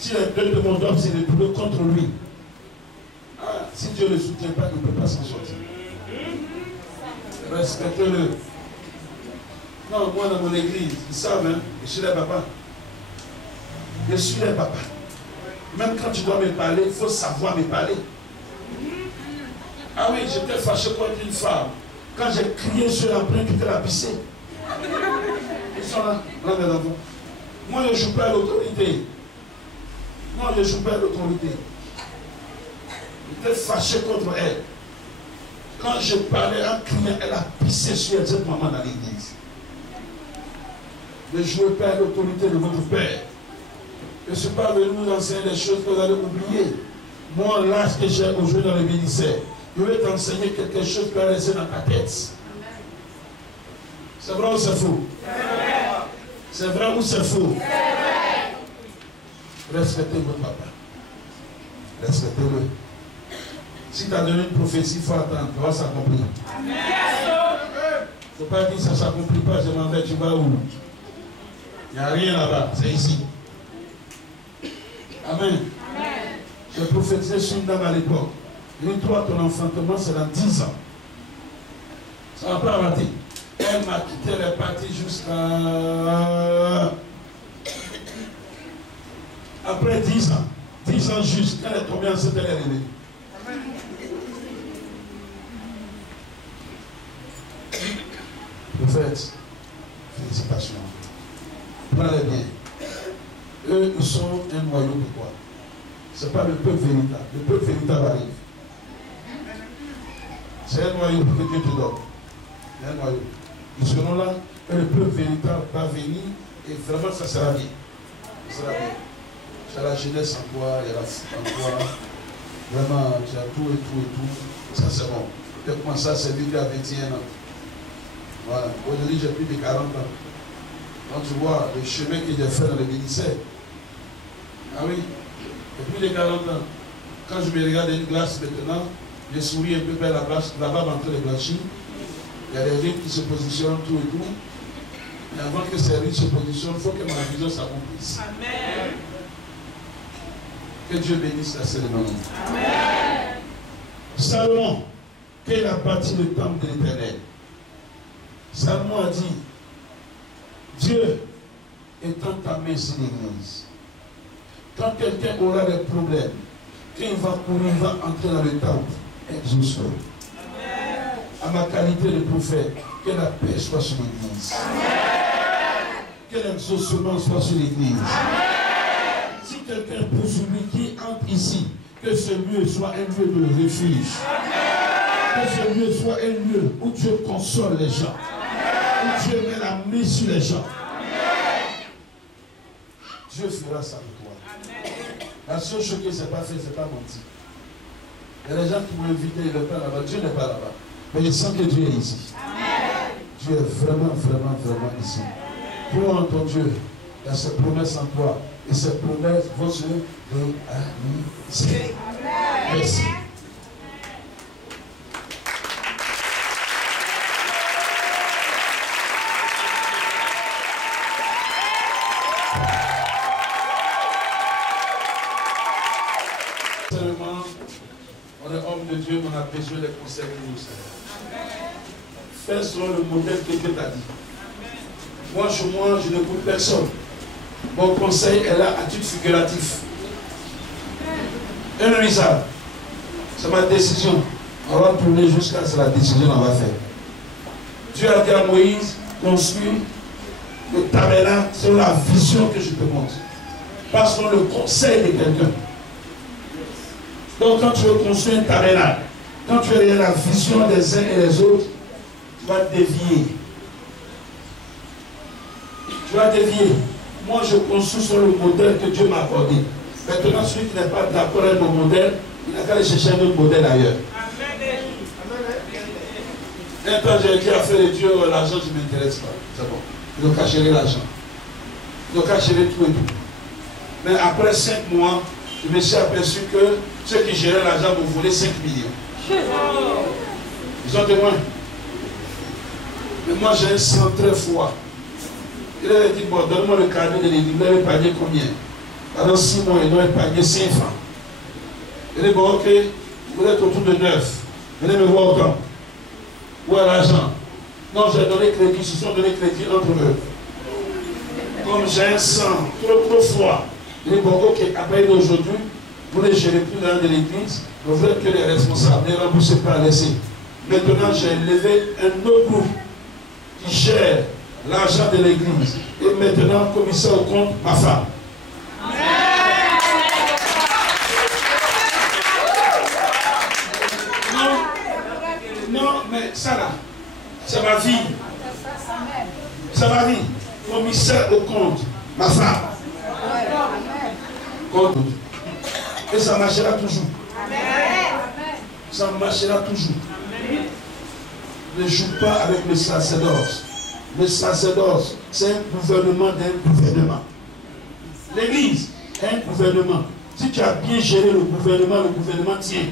si les 2 démons doivent se retrouver contre lui, si Dieu ne le soutient pas, il ne peut pas s'en sortir. Respectez-le. Non, moi dans mon église, ils savent, hein, je suis les papas. Je suis les papas. Même quand tu dois me parler, il faut savoir me parler. Ah oui, j'étais fâché contre une femme. Quand j'ai crié sur l'empreinte qui était la pisser. Ils sont là, mes enfants. Moi, je ne joue pas à l'autorité. Moi, je ne joue pas à l'autorité. J'étais fâché contre elle. Quand je parlais en criant, elle a pissé sur elle, cette maman dans l'église. Ne jouez pas à l'autorité de votre père. Je ne suis pas venu vous enseigner des choses que vous allez oublier. Moi, l'âge que j'ai aujourd'hui dans le ministère, je vais t'enseigner quelque chose qui va rester dans ta tête. C'est vrai ou c'est faux? C'est vrai ou c'est faux? Respectez votre papa. Respectez-le. Si tu as donné une prophétie, il faut attendre. Ça va s'accomplir. Il ne faut pas dire que ça ne s'accomplit pas, je m'en vais, tu vas où? Il n'y a rien là-bas, c'est ici. Amen. J'ai prophétisé sur une dame à l'époque. Et toi, ton enfantement, c'est dans 10 ans. Ça va pas rater. Elle m'a quitté, elle est partie jusqu'à... Après 10 ans. 10 ans juste, elle est tombée enceinte, elle est née. Prophète, félicitations. Prenez bien. Eux, ils sont un noyau de quoi? Ce n'est pas le peuple véritable. Le peuple véritable arrive. C'est un noyau que Dieu te donne. Un noyau. Ils seront là, et le peuple véritable va venir, et vraiment ça sera bien. Ça sera bien. Tu as la jeunesse en toi, il y a la foule en toi. Vraiment, tu as tout et tout et tout. Ça c'est bon. Tu as commencé à servir à 21 ans. Voilà. Aujourd'hui, j'ai plus de 40 ans. Quand tu vois le chemin que j'ai fait dans le ministère. Ah oui, j'ai plus de 40 ans. Quand je me regarde dans une glace maintenant, je souris un peu vers la glace, là-bas entre les blanchis. Il y a des rimes qui se positionnent, tout et tout. Mais avant que ces rimes se positionnent, il faut que ma vision s'accomplisse. Amen. Que Dieu bénisse la cérémonie. Amen. Salomon, qu'il a bâti le temple de l'Éternel. Salomon a dit, Dieu étend ta main sur l'Église. Quand quelqu'un aura des problèmes, quand il va courir, il va entrer dans le temple, exauce-le. À ma qualité de prophète, que la paix soit sur l'Église. Que l'exaucement soit sur l'Église. Si quelqu'un poursuit qui entre ici, que ce lieu soit un lieu de refuge. Que ce lieu soit un lieu où Dieu console les gens. Où Dieu met la main sur les gens. Dieu fera ça pour toi. La seule chose que ce n'est pas fait, ce n'est pas menti. Il y a des gens qui m'ont invité, ils ne veulent pas là-bas. Dieu n'est pas là-bas. Mais je sens que Dieu est ici. Amen. Dieu est vraiment, vraiment, vraiment ici. Crois en ton Dieu. Il y a ses promesses en toi. Et ces promesses vont se réaliser. Merci. Seulement, on est homme de Dieu, on a besoin des conseils que nous savons. Fais selon le modèle que Dieu t'a dit. Moi, je n'écoute personne. Mon conseil est là à titre figuratif. Un risable. C'est ma décision. On va tourner jusqu'à ce que la décision qu'on va faire. Dieu a dit à Moïse, construis le tabernacle sur la vision que je te montre. Pas sur le conseil de quelqu'un. Donc quand tu veux construire un tabernacle, quand tu as la vision des uns et des autres, tu vas dévier. Tu vas dévier. Moi, je construis sur le modèle que Dieu m'a accordé. Maintenant, celui qui n'est pas d'accord avec mon modèle, il n'a qu'à aller chercher un autre modèle ailleurs. Et quand j'ai dit à faire de Dieu, l'argent ne m'intéresse pas. C'est bon. Ils ont qu'à gérer l'argent. Ils ont qu'à gérer tout et tout. Mais après 5 mois, je me suis aperçu que ceux qui géraient l'argent m'ont volé 5 millions. Ils ont témoin. Mais moi, j'ai un sang très froid. Il avait dit, bon, donne-moi le carnet de l'église. Il avait épargné combien? Pendant 6 mois, ils ont épargné 5 francs. Il dit, bon, ok, vous êtes autour de 9. Venez me voir autant. Où est l'argent? Non, j'ai donné crédit, ils se sont donné crédit entre eux. Comme j'ai un sang trop froid. Il dit, bon, ok, après d'aujourd'hui, vous ne gérez plus l'argent de l'église. Vous êtes que les responsables, ne remboursez pas, laissez. Maintenant, j'ai levé un autre groupe qui gère l'argent de l'église. Et maintenant, commissaire au compte, ma femme. Non, mais ça là, c'est ma vie. C'est ma vie. Commissaire au compte, ma femme. Compte. Et ça marchera toujours. Ça marchera toujours. Ne joue pas avec le sacerdoce. Le sacerdoce, c'est un gouvernement d'un gouvernement. L'église est un gouvernement. Si tu as bien géré le gouvernement tient.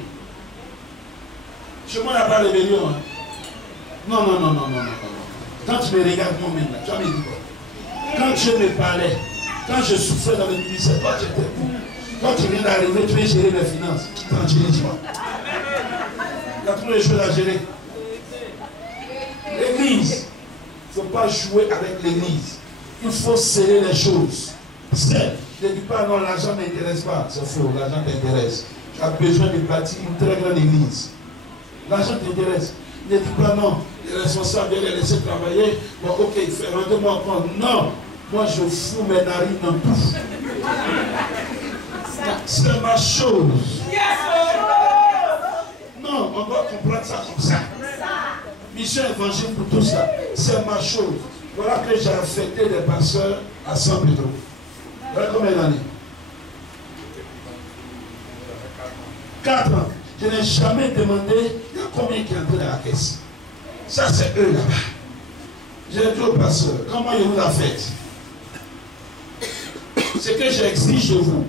Chez moi, il n'y a pas de rébellion. Hein? Non. Quand tu me regardes moi-même, tu vas me dire quoi? Quand Dieu me parlait, quand je souffrais dans le ministère, toi, j'étais où? Quand tu viens d'arriver, tu viens gérer les finances. Tranquille, dis-moi. Il y a tous les choses à gérer. l'église. Il ne faut pas jouer avec l'église. Il faut sceller les choses. Ne dis pas non, l'argent ne m'intéresse pas. C'est faux, l'argent t'intéresse. Tu as besoin de bâtir une très grande église. L'argent t'intéresse. Ne dis pas non, les responsables viennent les laisser travailler. Bon, ok, rendez-moi compte. Non, moi je fous mes narines en tout. C'est ma chose. Non, on doit comprendre ça comme ça. Mission évangile pour tout ça. C'est ma chose. Voilà que j'ai affecté des pasteurs à San Pedro. Voilà combien d'années? 4 ans. Je n'ai jamais demandé il y a combien qui est entré dans la caisse. Ça, c'est eux là-bas. J'ai dit au pasteur, comment il vous l'a fait? Ce que j'exige de vous,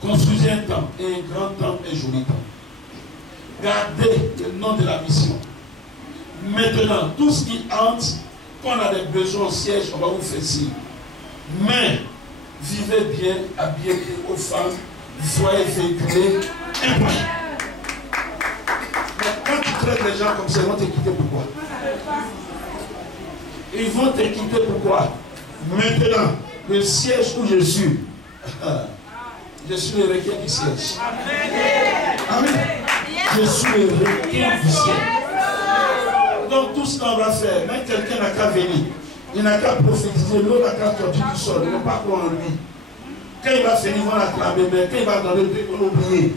construisez un temple, un grand temple, un joli temple. Gardez le nom de la mission. Maintenant, tout ce qui entre, quand on a des besoins au siège, on va vous faire signe. Mais, vivez bien, habillez aux femmes, soyez véhiculés, un point. Mais quand tu traites les gens comme ça, ils vont te quitter pourquoi? Ils vont te quitter pourquoi? Maintenant, le siège où je suis le requin du siège. Amen. Je suis le requin du siège. Donc tout ce qu'on va faire, même quelqu'un n'a qu'à venir, il n'a qu'à prophétiser, l'autre n'a qu'à sortir du sol, il n'a pas quoi en lui. Quand il va finir, on va l'acclamer, mais quand il va dans le truc, on va oublier.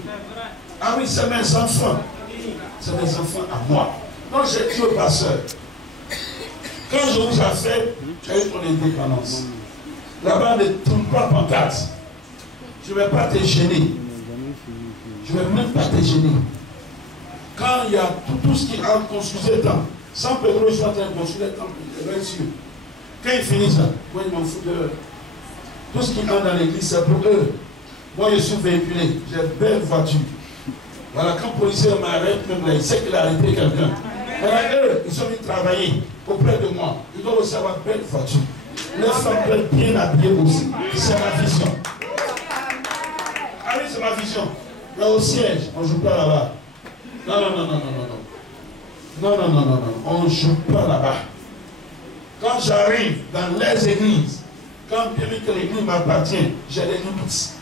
Ah oui, c'est mes enfants. C'est mes enfants à moi. Donc j'ai dit au pasteur, quand je vous appelle, tu as eu ton indépendance. Là-bas, ne tourne pas pancarte. Je ne vais pas te gêner. Je ne vais même pas te gêner. Quand il y a tout ce qui a construit le temple, sans Pedro, ils sont en train de construire le temple, il est sûr. Quand ils finissent ça, moi, ils m'en foutent de eux. Tout ce qui entre dans l'église, c'est pour eux. Moi, je suis véhiculé. J'ai une belle voiture. Voilà, quand le policier m'arrête, même là, il sait qu'il a arrêté quelqu'un. Voilà, eux, ils sont venus travailler auprès de moi. Ils doivent aussi avoir une belle voiture. Les femmes peuvent bien habillées aussi. C'est ma vision. Ah oui, c'est ma vision. Là au siège, on ne joue pas là-bas. Non, non, non, non, non, non. Non, non, non, non, non. On ne joue pas là-bas. Quand j'arrive dans les églises, quand bien que l'église m'appartient, j'ai des limites.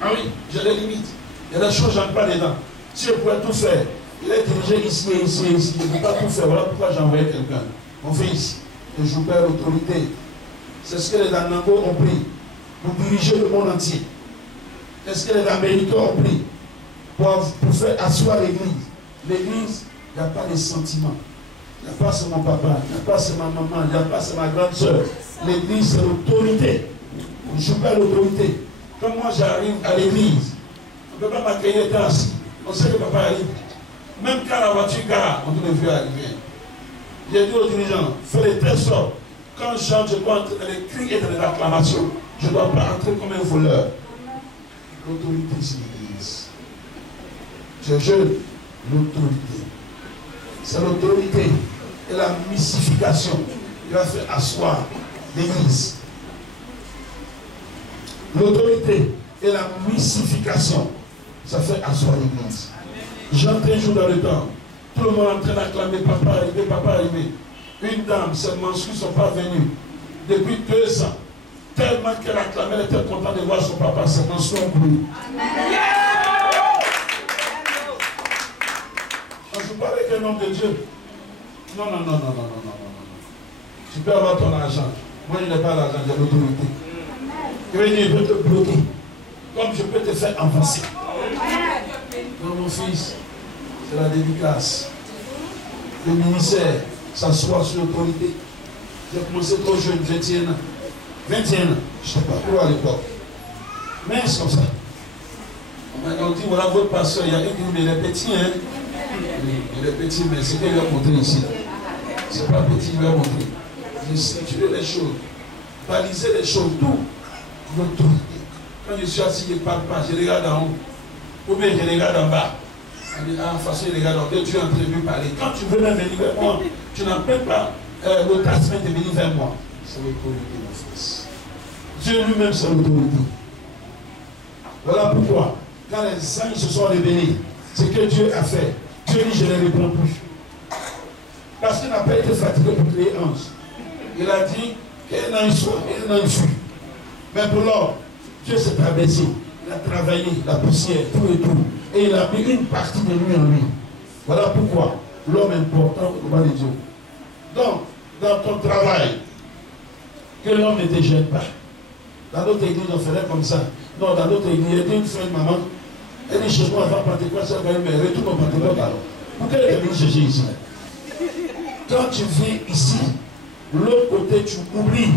Ah oui, j'ai des limites. Il y a des choses que je n'entre pas dedans. Si je pouvais tout faire, il est dirigé ici et ici et ici. Je ne peux pas tout faire. Voilà pourquoi j'ai envoyé quelqu'un. Mon fils, je joue pas l'autorité. C'est ce que les Anangos ont pris pour diriger le monde entier. C'est ce que les Américains ont pris pour faire asseoir l'église. L'église, il n'y a pas de sentiments. Il n'y a pas c'est mon papa, il n'y a pas c'est ma maman, il n'y a pas c'est ma grande soeur. L'église, c'est l'autorité. Je ne joue pas l'autorité. Quand moi j'arrive à l'église, on ne peut pas m'accueillir ainsi. On sait que papa arrive. Même quand la voiture gare, on dit le vieux arriver. J'ai dit aux dirigeants, faites de telle sorte. Quand je chante, je dois entrer dans les cris et dans les acclamations. Je ne dois pas entrer comme un voleur. L'autorité, c'est l'église. Je jeûne l'autorité. C'est l'autorité et la mystification qui va faire asseoir l'église. L'autorité et la mystification, ça fait asseoir l'église. J'entre un jour dans le temps, tout le monde est en train d'acclamer papa arrivé, papa arrivé. Une dame, ses menstrues ne sont pas venues depuis 2 ans. Tellement qu'elle acclamait, elle était contente de voir son papa, ses menstrues ont brûlé. Je ne joue pas avec un homme de Dieu. Non, non, non, non, non, non, non, non. Tu peux avoir ton argent. Moi, je n'ai pas l'argent, j'ai l'autorité. Je veux dire, je peux te bloquer. Comme je peux te faire avancer. Non, mon fils, c'est la dédicace. Le ministère s'assoit sur l'autorité. J'ai commencé trop jeune, 21 ans. 21 ans, je ne sais pas trop à l'époque. Mais c'est comme ça. On dit, voilà votre pasteur, il y a un qui dit, mais il est petit, hein. Il est petit, mais c'est qu'il lui a montré ici. C'est pas petit, il lui a montré. J'ai structuré les choses, balisé les choses, tout. L'autorité. Quand je suis assis, je ne parle pas, je regarde en haut. Ou bien je regarde en bas. On dit, ah, façon, je regarde en haut, tu es en train de parler. Quand tu veux même venir vers moi, tu n'empêches pas le tasman de venir vers moi. C'est l'autorité, mon fils. Dieu lui-même, c'est l'autorité. Voilà pourquoi, quand les anges se sont révélés, ce que Dieu a fait, Dieu dit, je ne les réponds plus. Parce qu'il n'a pas été fatigué pour créer ange. Il a dit qu'il n'en soit, il n'en fut. Mais pour l'homme, Dieu s'est abaissé. Il a travaillé la poussière, tout et tout. Et il a mis une partie de lui en lui. Voilà pourquoi l'homme est important devant les dieux. Donc, dans ton travail, que l'homme ne te gêne pas. Dans notre église, on ferait comme ça. Non, dans notre église, il y a une femme, maman, elle dit chez moi avant Pentecôte, ça va me retourne au Pentecôte alors. Pourquoi elle est venue chercher ici? Quand tu viens ici, l'autre côté, tu oublies.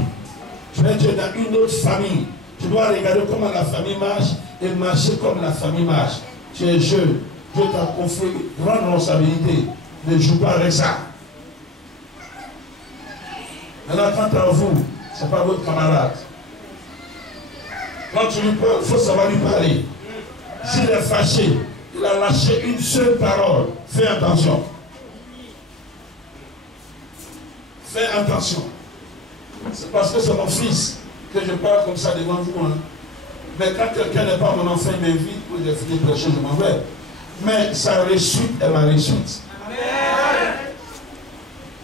Tu es dans une autre famille. Tu dois regarder comment la famille marche et marcher comme la famille marche. Tu es jeune. Dieu t'a confié une grande responsabilité. Ne joue pas avec ça. Maintenant, quant à vous, ce n'est pas votre camarade. Quand tu lui parles, il faut savoir lui parler. S'il est fâché, il a lâché une seule parole. Fais attention. Fais attention. C'est parce que c'est mon fils que je parle comme ça devant vous. Hein. Mais quand quelqu'un n'est pas mon enfant, il m'invite pour des prêcher, je m'en vais. Mais sa réussite est ma réussite.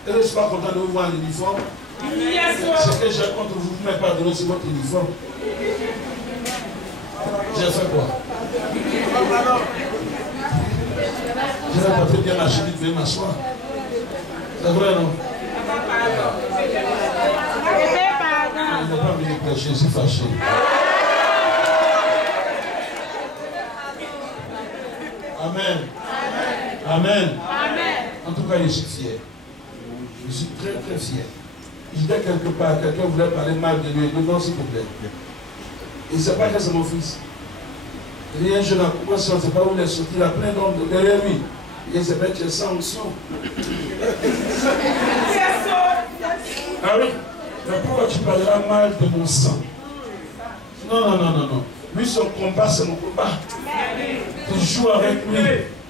Et je ne suis pas content de vous voir en uniforme. Ce que j'ai contre vous, vous ne m'avez pas donné sur votre uniforme. J'ai fait quoi? Je n'ai pas très bien marché, je vais m'asseoir. C'est vrai, non? Il n'est pas venu prêcher, je suis fâché. Amen. Amen. En tout cas, je suis fier. Je suis très très fier. J'étais quelque part, quelqu'un voulait parler mal de lui. Non, s'il vous plaît. Il ne sait pas que c'est mon fils. Il y a un jeune homme, moi, je ne sais pas où il est sorti, il a plein d'hommes derrière lui. Il s'appelle que sans onction. Ah oui? Mais pourquoi tu parleras mal de mon sang? Non. Lui, son combat, c'est mon combat. Tu joues avec lui.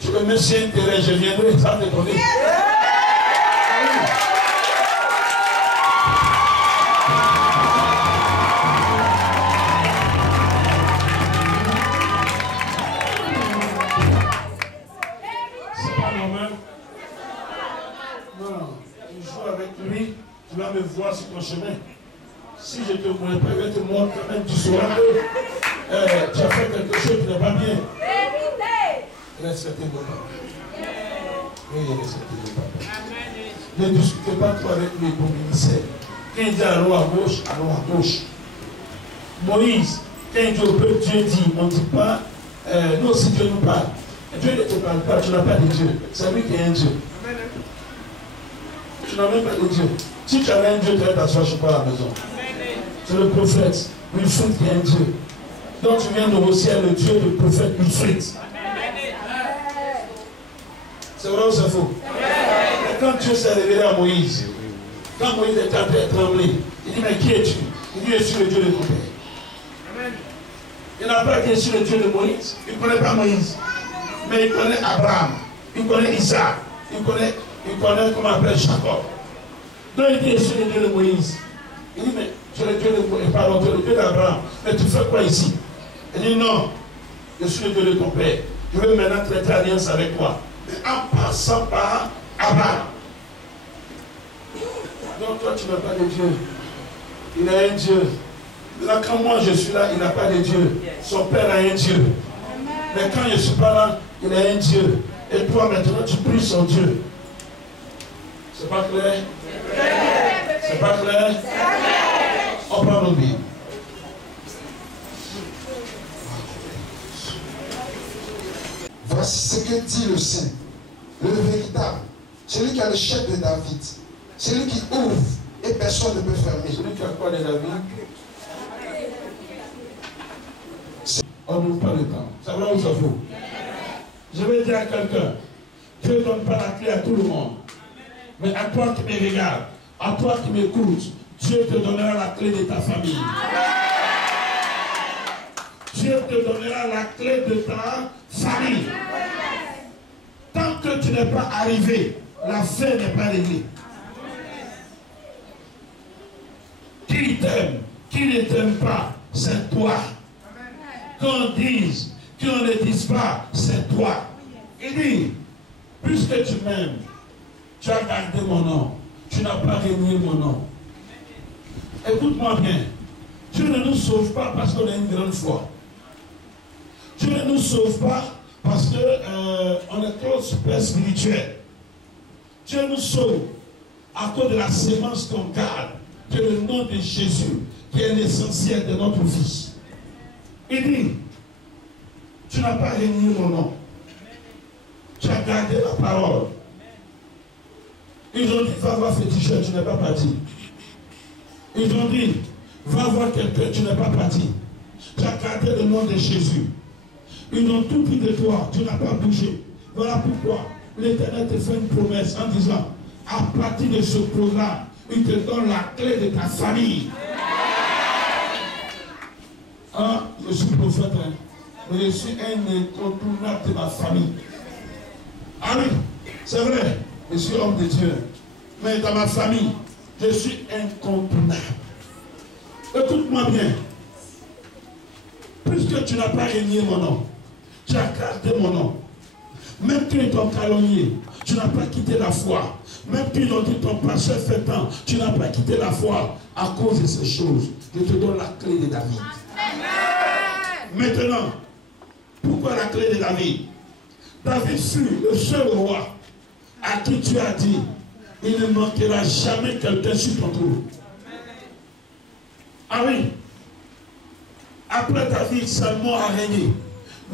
Tu veux me faire intérêt, je viendrai, ça te donner. Tu vas me voir sur ton chemin. Si je te montre pas, je vais te montrer quand même, tu sauras que tu as fait quelque chose qui n'est pas bien. Respectez vos parents. Oui, respectez vos parents. Ne discutez pas trop avec lui pour ministère. Quand il dit allons à gauche, allons à gauche. Moïse, quand il dit au peuple, Dieu dit, on ne dit pas, nous aussi Dieu nous parle. Dieu ne te parle pas, tu n'as pas de Dieu. C'est lui qui est un Dieu. Tu n'as même pas de Dieu. Si tu avais un Dieu, tu vas t'asseoir chez toi à la maison. C'est le prophète Wilfrid qui est un Dieu. Donc tu viens de aussi le Dieu du prophète Wilfrid. C'est vrai ou c'est faux? Et quand Dieu s'est révélé à Moïse, quand Moïse était en train de trembler, il dit, mais qui es-tu? Il dit, je suis le Dieu de ton père. Il n'a pas dit, je suis le Dieu de Moïse. Il ne connaît pas Moïse. Mais il connaît Abraham. Il connaît Isaac. Il connaît comment on appelle Jacob. Donc il dit, je suis le Dieu de Moïse. Il dit, mais tu es le Dieu de Moïse, pardon, tu es le Dieu d'Abraham. Mais tu fais quoi ici? Il dit, non, je suis le Dieu de ton père. Je veux maintenant traiter alliance avec toi. Mais en passant par Abraham. Donc toi, tu n'as pas de Dieu. Il a un Dieu. Là, quand moi je suis là, il n'a pas de Dieu. Son père a un Dieu. Mais quand je ne suis pas là, il a un Dieu. Et toi, maintenant, tu pries son Dieu. C'est pas clair? C'est pas clair? On prend nos Bibles. Voici ce que dit le Saint, le véritable, celui qui a le chef de David, celui qui ouvre et personne ne peut fermer. Celui qui a quoi de David? On n'ouvre pas le temps. C'est vrai ou c'est faux? Je vais dire à quelqu'un, Dieu ne donne pas la clé à tout le monde. Mais à toi qui me regardes, à toi qui m'écoutes, Dieu te donnera la clé de ta famille. Dieu te donnera la clé de ta famille. Tant que tu n'es pas arrivé, la fin n'est pas réglée. Qui t'aime, qui ne t'aime pas, c'est toi. Qu'on dise, qu'on ne dise pas, c'est toi. Il dit, puisque tu m'aimes, Tu as gardé mon nom. Tu n'as pas renié mon nom. Écoute-moi bien. Dieu ne nous sauve pas parce qu'on a une grande foi. Dieu ne nous sauve pas parce qu'on est trop super spirituel. Dieu nous sauve à cause de la sémence qu'on garde, qui est le nom de Jésus, qui est l'essentiel de notre vie. Il dit, tu n'as pas renié mon nom. Tu as gardé la parole. Ils ont dit, va voir féticheur, tu n'es pas parti. Ils ont dit, va voir quelqu'un, tu n'es pas parti. Tu as gardé le nom de Jésus. Ils ont tout pris de toi, tu n'as pas bougé. Voilà pourquoi l'Éternel te fait une promesse en disant, à partir de ce programme, il te donne la clé de ta famille. Ah, je suis prophète, hein, mais je suis un incontournable de ma famille. Ah oui, c'est vrai, je suis homme de Dieu. Mais dans ma famille, je suis incontournable. Écoute-moi bien. Puisque tu n'as pas renié mon nom, tu as gardé mon nom. Même qu'ils t'ont calomnié, tu n'as pas quitté la foi. Même qu'ils ont dit ton pasteur fait tant, tu n'as pas quitté la foi. À cause de ces choses, je te donne la clé de David. Maintenant, pourquoi la clé de David? David fut le seul roi à qui tu as dit, il ne manquera jamais quelqu'un sur ton trône. Ah oui. Après David, Salomon a régné.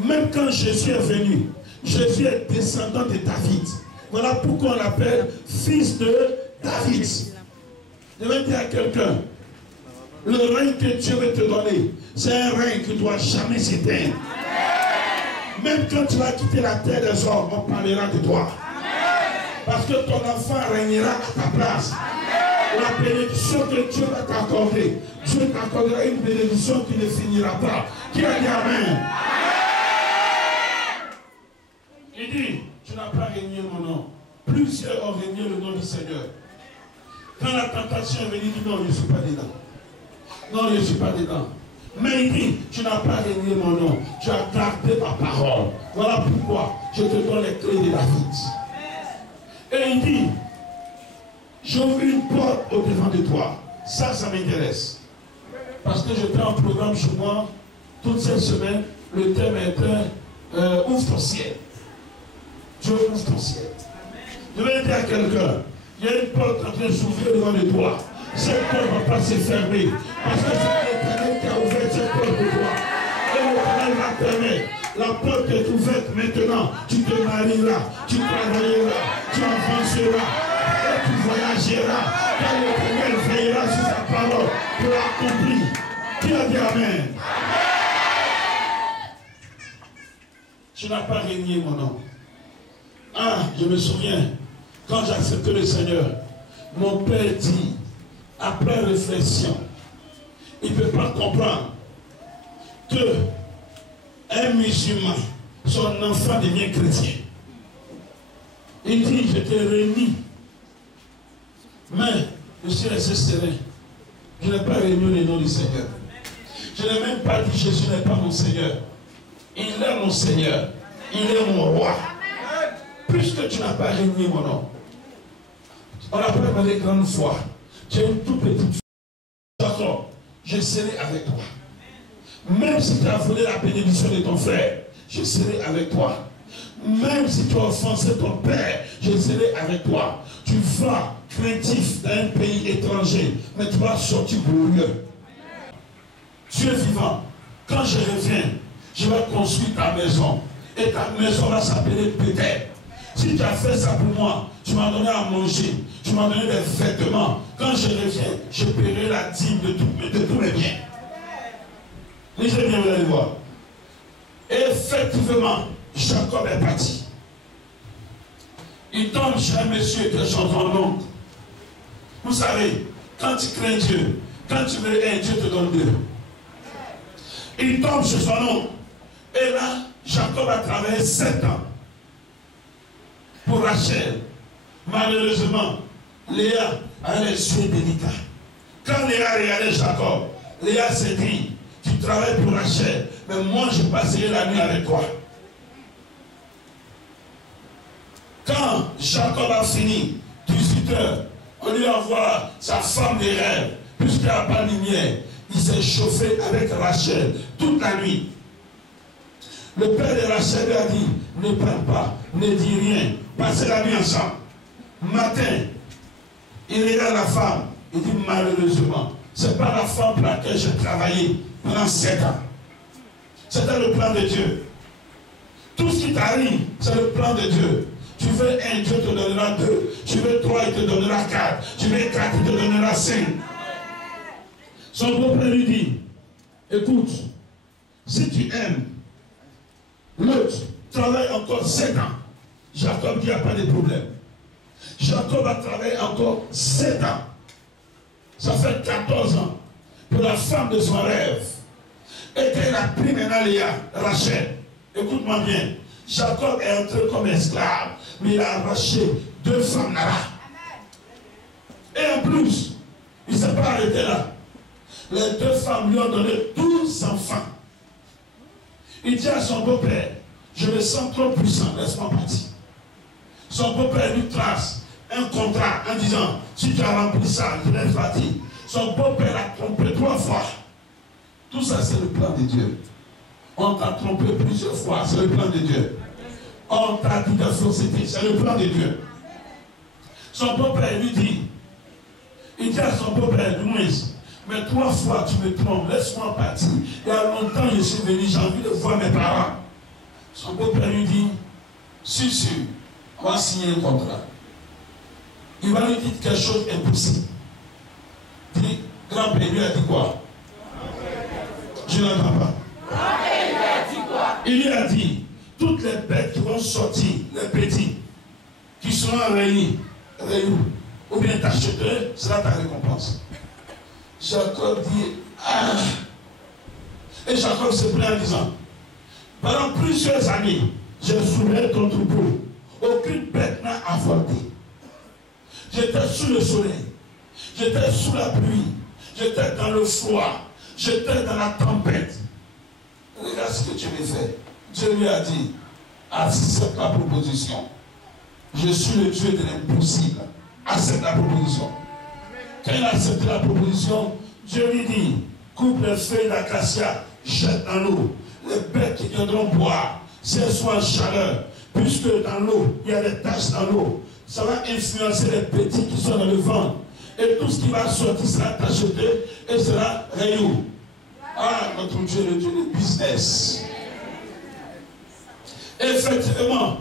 Même quand Jésus est venu, Jésus est descendant de David. Voilà pourquoi on l'appelle fils de David. Je vais dire à quelqu'un, le règne que Dieu veut te donner, c'est un règne qui ne doit jamais s'éteindre. Même quand tu vas quitter la terre des hommes, on parlera de toi. Parce que ton enfant régnera à ta place. La bénédiction que Dieu va t'accorder, Dieu t'accordera une bénédiction qui ne finira pas. Qui a dit Amen? Il dit, tu n'as pas régné mon nom. Plusieurs ont régné le nom du Seigneur. Quand la tentation est venue, il dit non, je ne suis pas dedans. Non, je ne suis pas dedans. Mais il dit, tu n'as pas régné mon nom. Tu as gardé ma parole. Voilà pourquoi je te donne les clés de David. Et il dit, j'ouvre une porte au devant de toi. Ça m'intéresse. Parce que j'étais en programme chez moi toute cette semaine. Le thème était ouvre ton ciel. Dieu ouvre ton ciel. Je vais dire à quelqu'un, il y a une porte en train de s'ouvrir devant de toi. Cette porte ne va pas se fermer. Parce que c'est l'Éternel qui a ouvert cette porte pour toi. Et l'Éternel va permettre. La porte est ouverte maintenant. Tu te marieras, tu travailleras, tu avanceras, et tu voyageras. Car l'Éternel veillera sur sa parole pour l'accomplir. Qui a dit Amen? Tu n'as pas régné mon nom. Ah, je me souviens, quand j'ai accepté le Seigneur, mon père dit, après réflexion, il ne peut pas comprendre que un musulman, son enfant devient chrétien. Il dit, je t'ai réuni, mais je suis resté serein. Je n'ai pas réuni le nom du Seigneur. Je n'ai même pas dit Jésus n'est pas mon Seigneur. Il est mon Seigneur. Il est mon roi. Puisque tu n'as pas régné mon nom, on n'a pas demandé grande foi. Tu es une toute petite foi. Je serai avec toi. Même si tu as volé la bénédiction de ton frère, je serai avec toi. Même si tu as offensé ton père, je serai avec toi. Tu vas craintif dans un pays étranger, mais tu vas sortir glorieux. Tu es vivant. Quand je reviens, je vais construire ta maison. Et ta maison va s'appeler peut-être. Si tu as fait ça pour moi, tu m'as donné à manger, tu m'as donné des vêtements. Quand je reviens, je paierai la dîme de tous mes biens. Lisez bien, vous allez voir. Et effectivement, Jacob est parti. Il tombe chez un monsieur qui est son oncle. Vous savez, quand tu crains Dieu, quand tu veux un Dieu te donne Dieu. Il tombe chez son oncle. Et là, Jacob a travaillé 7 ans pour Rachel. Malheureusement, Léa a les yeux délicats. Quand Léa regardait Jacob, Léa s'est dit, tu travailles pour Rachel, mais moi je passerai la nuit avec toi. Quand Jacob a fini serviteur, on lui envoie sa femme des rêves, puisqu'il n'y a pas de lumière. Il s'est chauffé avec Rachel toute la nuit. Le père de Rachel lui a dit, ne parle pas, ne dis rien, passez la nuit ensemble. Matin, il regarde la femme, il dit malheureusement, ce n'est pas la femme pour laquelle j'ai travaillé pendant 7 ans. C'était le plan de Dieu. Tout ce qui t'arrive, c'est le plan de Dieu. Tu veux 1, Dieu te donnera 2. Tu veux 3, il te donnera 4. Tu veux 4, il te donnera 5. Son beau-père lui dit, écoute, si tu aimes, l'autre travaille encore 7 ans. Jacob dit, il n'y a pas de problème. Jacob a travaillé encore 7 ans. Ça fait 14 ans pour la femme de son rêve. Et qu'elle a pris maintenant Léa, Rachel. Écoute-moi bien. Jacob est entré comme esclave, mais il a arraché 2 femmes là-bas. Et en plus, il ne s'est pas arrêté là. Les 2 femmes lui ont donné 12 enfants. Il dit à son beau-père, je me sens trop puissant, laisse-moi partir. Son beau-père lui trace un contrat en disant, si tu as rempli ça, je laisse partir. Son beau-père a trompé 3 fois. Tout ça, c'est le plan de Dieu. On t'a trompé plusieurs fois, c'est le plan de Dieu. On t'a dit de fausseté, c'est le plan de Dieu. Son beau-père lui dit, il dit à son beau-père, Louis, mais 3 fois tu me trompes, laisse-moi partir. Il y a longtemps je suis venu, j'ai envie de voir mes parents. Son beau-père lui dit, si, on va signer un contrat. Il va lui dire quelque chose d'impossible. Dit, grand-père lui a dit quoi? Je n'entends pas. Il lui a dit, toutes les bêtes qui vont sortir, les petits, qui seront réunis, ou bien t'acheter, sera ta récompense. Jacob dit, ah. Et Jacob se plaint en disant, pendant plusieurs années, j'ai soulève ton troupeau. Aucune bête n'a avorté. J'étais sous le soleil, j'étais sous la pluie, j'étais dans le froid, j'étais dans la tempête. Regarde ce que tu me fais. Dieu lui a dit, accepte la proposition. Je suis le Dieu de l'impossible. Accepte la proposition. Quand il a accepté la proposition, Dieu lui dit, coupe les feuilles d'acacia, jette dans l'eau. Les bêtes qui viendront boire, si elles sont en chaleur, puisque dans l'eau, il y a des taches dans l'eau, ça va influencer les petits qui sont dans le ventre. Et tout ce qui va sortir sera tacheté et sera rayou. Ah, notre Dieu, le Dieu du business. Effectivement,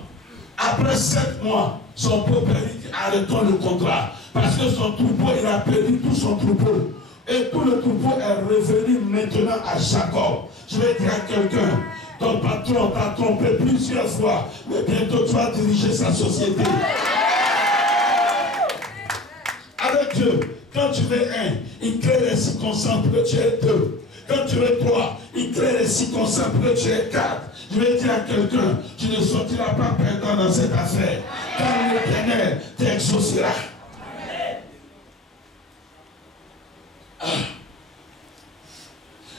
après 7 mois, son beau-père dit, arrêtons le contrat. Parce que son troupeau, il a perdu tout son troupeau. Et tout le troupeau est revenu maintenant à Jacob. Je vais dire à quelqu'un, ton patron t'a trompé plusieurs fois, mais bientôt tu vas diriger sa société. Avec Dieu, quand tu veux 1, il crée les circonstances pour que tu aies 2. Quand tu veux 3, il crée les circonstances pour que tu aies 4. Je vais dire à quelqu'un, tu ne sortiras pas perdant dans cette affaire. Car l'Éternel t'exaucera.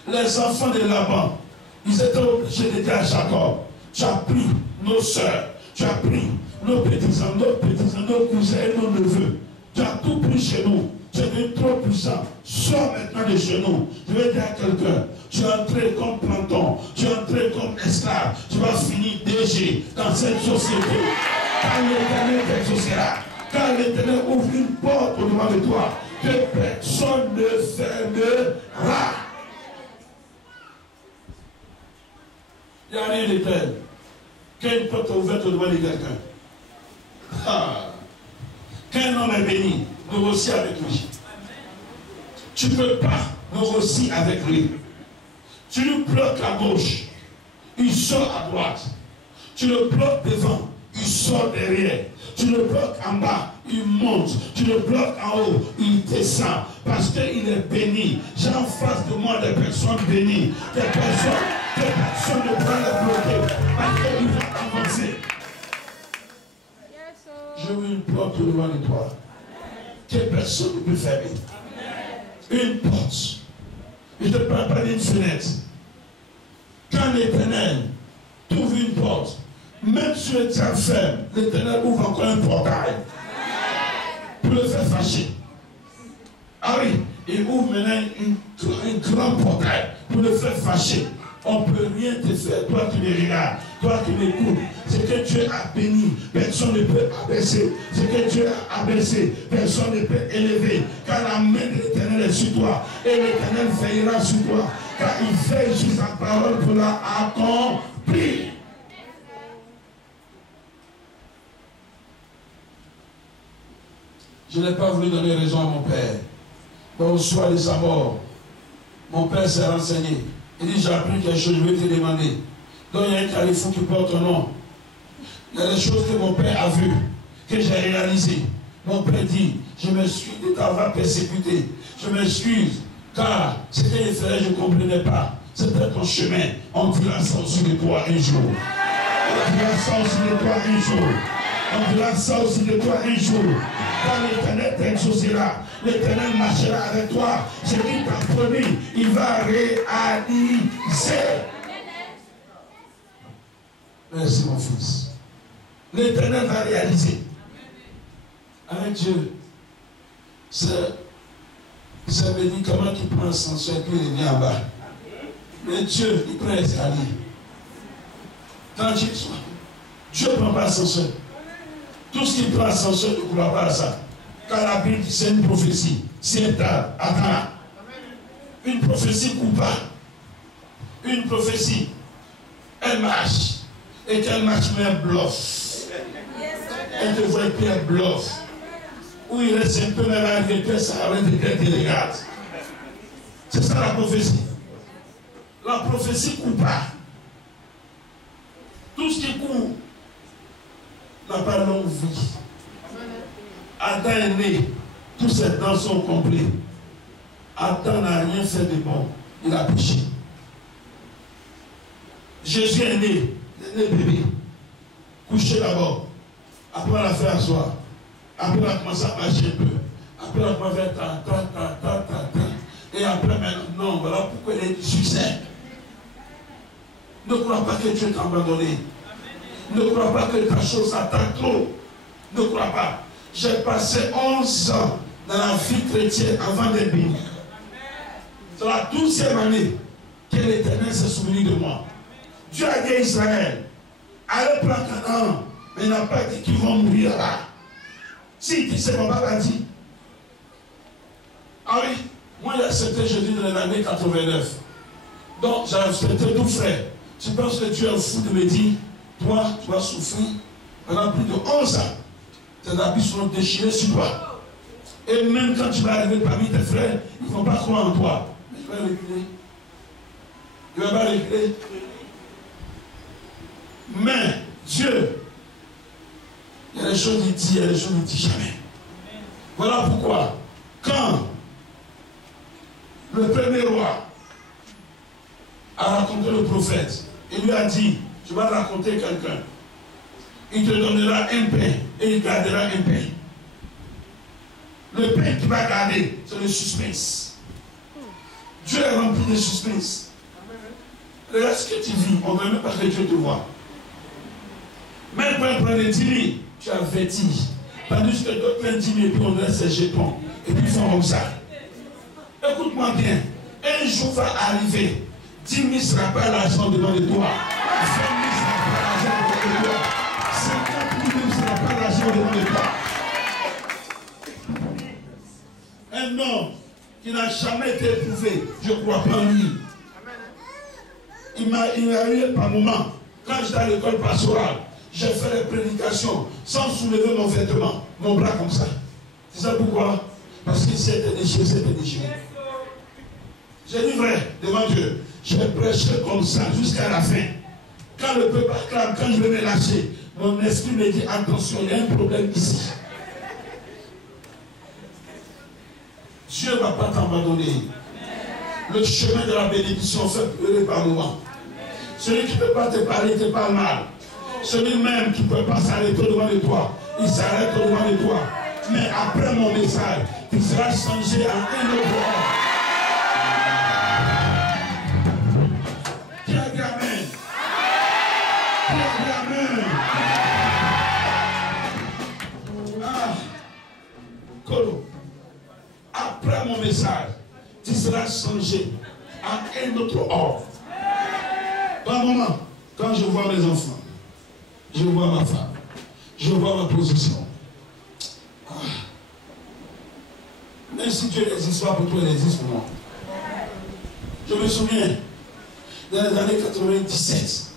Les enfants de Laban, ils étaient obligés de dire à Jacob, tu as pris nos soeurs, tu as pris nos petits-enfants, nos cousins et nos neveux. Tu as tout pris chez nous. Tu es devenu trop puissant. Sors maintenant de chez nous. Je vais dire à quelqu'un, tu es entré comme planton, tu es entré comme esclave. Tu vas finir DG dans cette société. Quand l'Éternel t'exaucera, quand l'Éternel ouvre une porte au-devant de toi, que personne ne fermera. Il n'y a rien de tel qu'une porte ouverte au-devant de quelqu'un. Qu'un homme est béni, négocie avec lui. Tu ne peux pas négocier avec lui. Tu lui bloques à gauche, il sort à droite. Tu le bloques devant, il sort derrière. Tu le bloques en bas, il monte. Tu le bloques en haut, il descend. Parce qu'il est béni. J'ai en face de moi des personnes bénies. Des personnes ne pourront les bloquer. Parce qu'ils vont avancer. Je veux une porte devant de toi. Que personne ne peut fermer. Une porte. Je ne te parle pas d'une fenêtre. Quand l'Éternel trouve une porte, même si tu es ferme, l'Éternel ouvre encore un portail. pour le faire fâcher. Ah oui, il ouvre maintenant un grand portail pour le faire fâcher. On ne peut rien te faire. Toi qui me regardes, toi qui m'écoutes, ce que Dieu a béni, personne ne peut abaisser. Ce que Dieu a abaissé, personne ne peut élever. Car la main de l'Éternel est sur toi. Et l'Éternel veillera sur toi. Car il veille sur sa parole pour la accomplir. Je n'ai pas voulu donner raison à mon père. Dans le soir de sa mort, mon père s'est renseigné. Il dit, j'ai appris quelque chose, je vais te demander. Donc il y a un carrefour qui porte ton nom. Il y a des choses que mon père a vues, que j'ai réalisées. Mon père dit, je m'excuse de t'avoir persécuté. Je m'excuse, car ce qu'il faisait, je ne comprenais pas. C'était ton chemin. On dira ça aussi de toi un jour. On dira ça aussi de toi un jour. On dira ça aussi de toi un jour. Quand l'Éternel t'exaucera, l'Éternel marchera avec toi. Ce qu'il t'a promis, il va réaliser. Merci mon fils. L'Éternel va réaliser. Avec Dieu, c'est un médicament qui prend l'ascenseur et puis il vient en bas. Mais Dieu, il prend l'escalier. Tranquille sois. Dieu ne prend pas l'ascenseur. Tout ce qui prend l'ascenseur ne croit pas à ça. Car la Bible dit c'est une prophétie. C'est un tas. Attends. Une prophétie coupe pas. Une prophétie. Elle marche. Et qu'elle marche, mais elle bluffe. Elle te voit et puis elle bluffe. Où il reste un peu dans la vie, ça arrête de quelqu'un qui regarde. C'est ça la prophétie. La prophétie coupe pas. Tout ce qui court n'a pas longue vie. Adam est né, tous ses dents sont complets. Adam n'a rien fait de bon, il a péché. Jésus est né, il est né bébé, couché d'abord. Après, on l'a fait asseoir. Après, on a commencé à marcher un peu. Après, on a commencé à faire ta. Et après, maintenant, voilà pourquoi il est du succès. Ne crois pas que Dieu t'a abandonné. Ne crois pas que ta chose s'attaque trop. Ne crois pas. J'ai passé 11 ans dans la vie chrétienne avant d'être béni. C'est la 12e année que l'Éternel s'est souvenu de moi. Dieu a dit à Israël, allez prendre Canaan, mais il n'a pas dit qu'ils vont mourir là. Si, il dit, c'est mon papa dit. Ah oui, moi j'ai accepté Jésus dans l'année 89. Donc j'ai accepté tout frère. Je pense que Dieu est fou de me dire, toi, tu vas souffrir pendant plus de 11 ans. Tes habits seront déchirés sur toi. Et même quand tu vas arriver parmi tes frères, ils ne vont pas croire en toi. Mais tu vas reculer. Tu ne vas pas reculer. Mais Dieu, il y a des choses qu'il dit, il y a des choses qu'il ne dit jamais. Voilà pourquoi, quand le premier roi a raconté le prophète, il lui a dit, tu vas raconter quelqu'un. Il te donnera un pain et il gardera un pain. Le pain qu'il va garder, c'est le suspense. Dieu est rempli de suspense. Regarde ce que tu vis, on ne veut même pas que Dieu te voit. Même quand on prend les 10 000, tu as vertige. Tandis que d'autres prennent 10 000 et puis on laisse ses jetons. Et puis ils font comme ça. Écoute-moi bien. Un jour va arriver. 10 000 ne sera pas l'argent devant de toi. 20 000 ne sera pas l'argent devant de toi. 50 000 ne sera pas l'argent devant de toi. Un homme qui n'a jamais été éprouvé, je ne crois pas en lui. Il m'a eu par moment, quand j'étais à l'école pastorale, j'ai fait les prédications sans soulever mon vêtement, mon bras comme ça. C'est ça pourquoi? Parce que c'était déchiré, c'était déchiré. J'ai dit vrai devant Dieu. J'ai prêché comme ça jusqu'à la fin. Quand le peuple acclame, quand je vais me lâcher, mon esprit me dit attention, il y a un problème ici. Dieu ne va pas t'abandonner. Le chemin de la bénédiction fait pleurer par moment. Celui qui ne peut pas te parler, te parle mal. Celui-même qui ne peut pas s'arrêter devant de toi, il s'arrête devant de toi. Mais après mon message, tu seras changé en un autre homme. Qui a dit amen? Qui a dit amen? ton message, tu seras changé à un autre ordre. Par moment, quand je vois mes enfants, je vois ma femme, je vois ma position. Même si Dieu n'existe pas pour toi, il existe pour moi. Je me souviens, dans les années 97,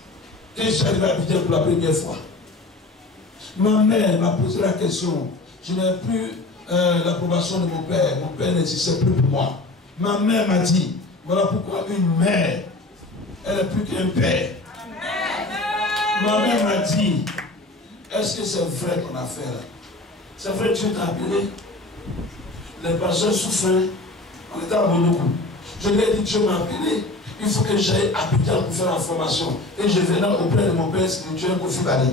quand je suis arrivé à Abidjan pour la première fois, ma mère m'a posé la question. Je n'avais plus l'approbation de mon père. Mon père n'existait plus pour moi. Ma mère m'a dit, voilà pourquoi une mère, elle n'est plus qu'un père. Ma mère m'a dit, est-ce que c'est vrai qu'on a fait là? C'est vrai que Dieu t'a appelé? Les pasteurs souffraient, on était à Monokou. Je lui ai dit, Dieu m'a appelé, il faut que j'aille à Abidjan pour faire la formation. Et je venais auprès de mon père spirituel pour faire Bali.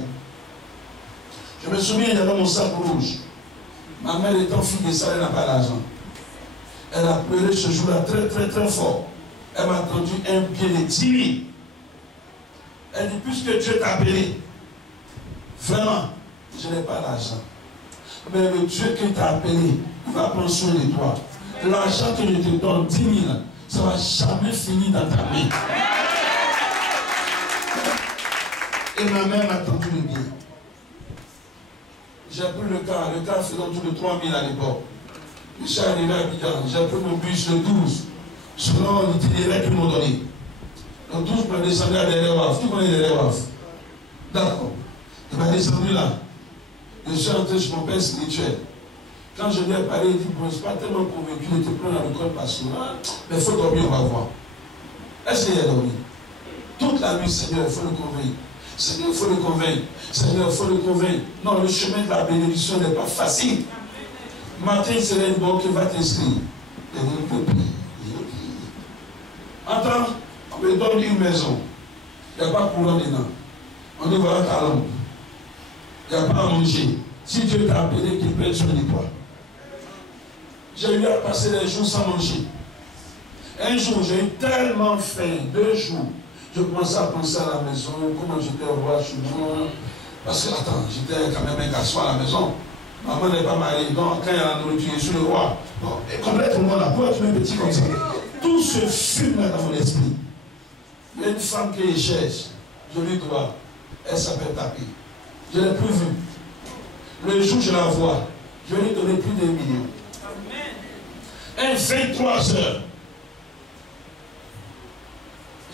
Je me souviens, il y avait mon sac rouge. Ma mère étant fille de ça, elle n'a pas d'argent. Elle a pleuré ce jour-là très très très fort. Elle m'a tendu un billet de 10 000. Elle dit, puisque Dieu t'a appelé, vraiment, je n'ai pas d'argent. Mais le Dieu qui t'a appelé, il va prendre soin de toi. L'argent que je te donne, 10 000, ça ne va jamais finir dans ta main. Et ma mère m'a tendu le billet. J'ai pris le car faisant tout de 3 000 à l'époque. Je suis arrivé à Abidjan, j'ai pris mon bus le 12, selon l'itinéraire qu'ils m'ont donné. Le 12 m'a descendu à l'Erewaf. Qui connaît l'Erewaf? D'accord. Il m'a descendu là. Je suis entré chez mon père spirituel. Quand je lui ai parlé, il dit, bon, je ne suis pas tellement convaincu, il était plein dans l'école pastoral, mais il faut dormir, on va voir. Est-ce qu'il a dormi? Toute la nuit, Seigneur, il faut le convaincre. Seigneur, il faut le convaincre. Seigneur, il faut le convaincre. Non, le chemin de la bénédiction n'est pas facile. Matin, il serait une banque qui va t'inscrire. Et il peut prier. Attends, on me donne une maison. Il n'y a pas de courant dedans. On dit voilà ta lampe. Il n'y a pas à manger. Si Dieu t'a appelé, qu'il prenne soin de toi. J'ai eu à passer les jours sans manger. Un jour, j'ai eu tellement faim, 2 jours. Je commençais à penser à la maison, comment j'étais roi chez moi. Parce que, attends, j'étais quand même un garçon à la maison. Maman n'est pas mariée, donc quand il y a la nourriture, je suis le roi. Bon, et complètement là, pour être un petit comme ça. Tout se fume là dans mon esprit. Il y a une femme qui est cherche, je lui dois. Elle s'appelle Tapi. Je ne l'ai plus vue. Le jour où je la vois, je lui ai donné plus de 1 million. Un 23 heures.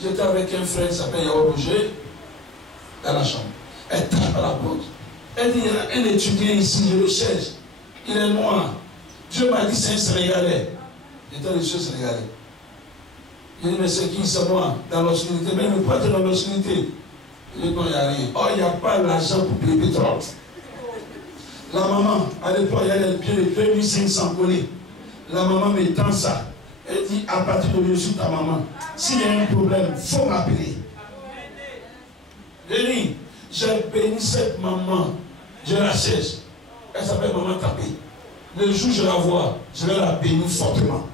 J'étais avec un frère qui s'appelle Yao Bouger dans la chambre. Elle tape à la porte. Elle dit, il y a un étudiant ici, je le cherche. Il est noir. Dieu m'a dit, c'est un Sénégalais. J'étais le seul Sénégalais. J'ai dit, mais c'est qui? C'est moi, dans l'obscurité. Mais ne pas être dans l'obscurité. Il dit, non, il n'y a rien. Oh, il n'y a pas l'argent pour payer le pétrole. La maman, à l'époque, il y avait le pied de 2500 collés. La maman me tend ça. Elle dit, à partir de aujourd'hui, ta maman, s'il y a un problème, il faut m'appeler. Denis, j'ai béni cette maman. Je la cherche. Elle s'appelle Maman Tapé. Le jour où je la vois, je vais la bénir fortement.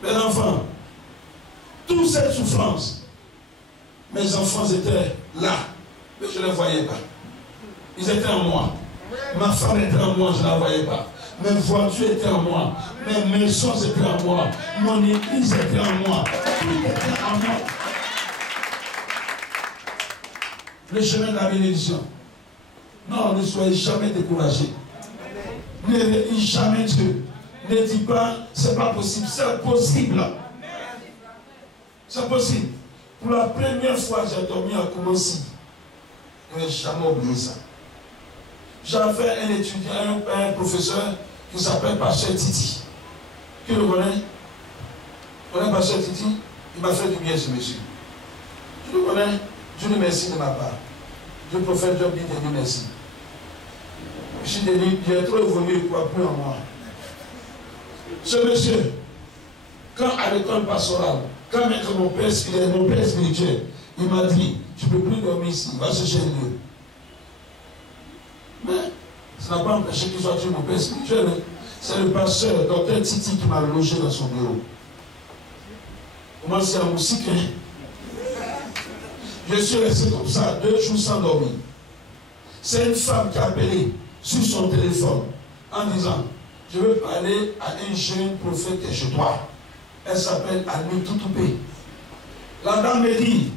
Mes enfants, toute cette souffrance, mes enfants étaient là, mais je ne les voyais pas. Ils étaient en moi. Ma femme était en moi, je ne la voyais pas. Mes voitures étaient en moi. Mes maisons étaient en moi. Mon église était en moi. Tout était en moi. Le chemin de la bénédiction. Non, ne soyez jamais découragés. Ne dites jamais Dieu. Ne dites pas, c'est pas possible. C'est possible. C'est possible. Pour la première fois, j'ai dormi à Koumansi. Je n'ai jamais oublié ça. J'avais un étudiant, un professeur qui s'appelle Pasteur Titi. Qui le connaît? Vous connaissez Pasteur Titi? Il m'a fait du bien, ce monsieur. Je le connais. Dieu lui merci de ma part. Dieu prophète Job dit Dieu merci. Je suis Denis, j'ai trop évolué, il ne croit plus en moi. Ce monsieur, quand à l'école pastorale, quand mon père spirituel, il m'a dit, tu ne peux plus dormir ici, va chercher un lieu. Mais ça n'a pas empêché qu'il soit mon père spirituel. C'est le pasteur, docteur Titi, qui m'a logé dans son bureau. Comment c'est un musique, Je suis resté comme ça 2 jours sans dormir. C'est une femme qui a appelé sur son téléphone en disant, Je veux parler à un jeune prophète qui est chez toi. Elle s'appelle Annie Toutoupé. La dame me dit,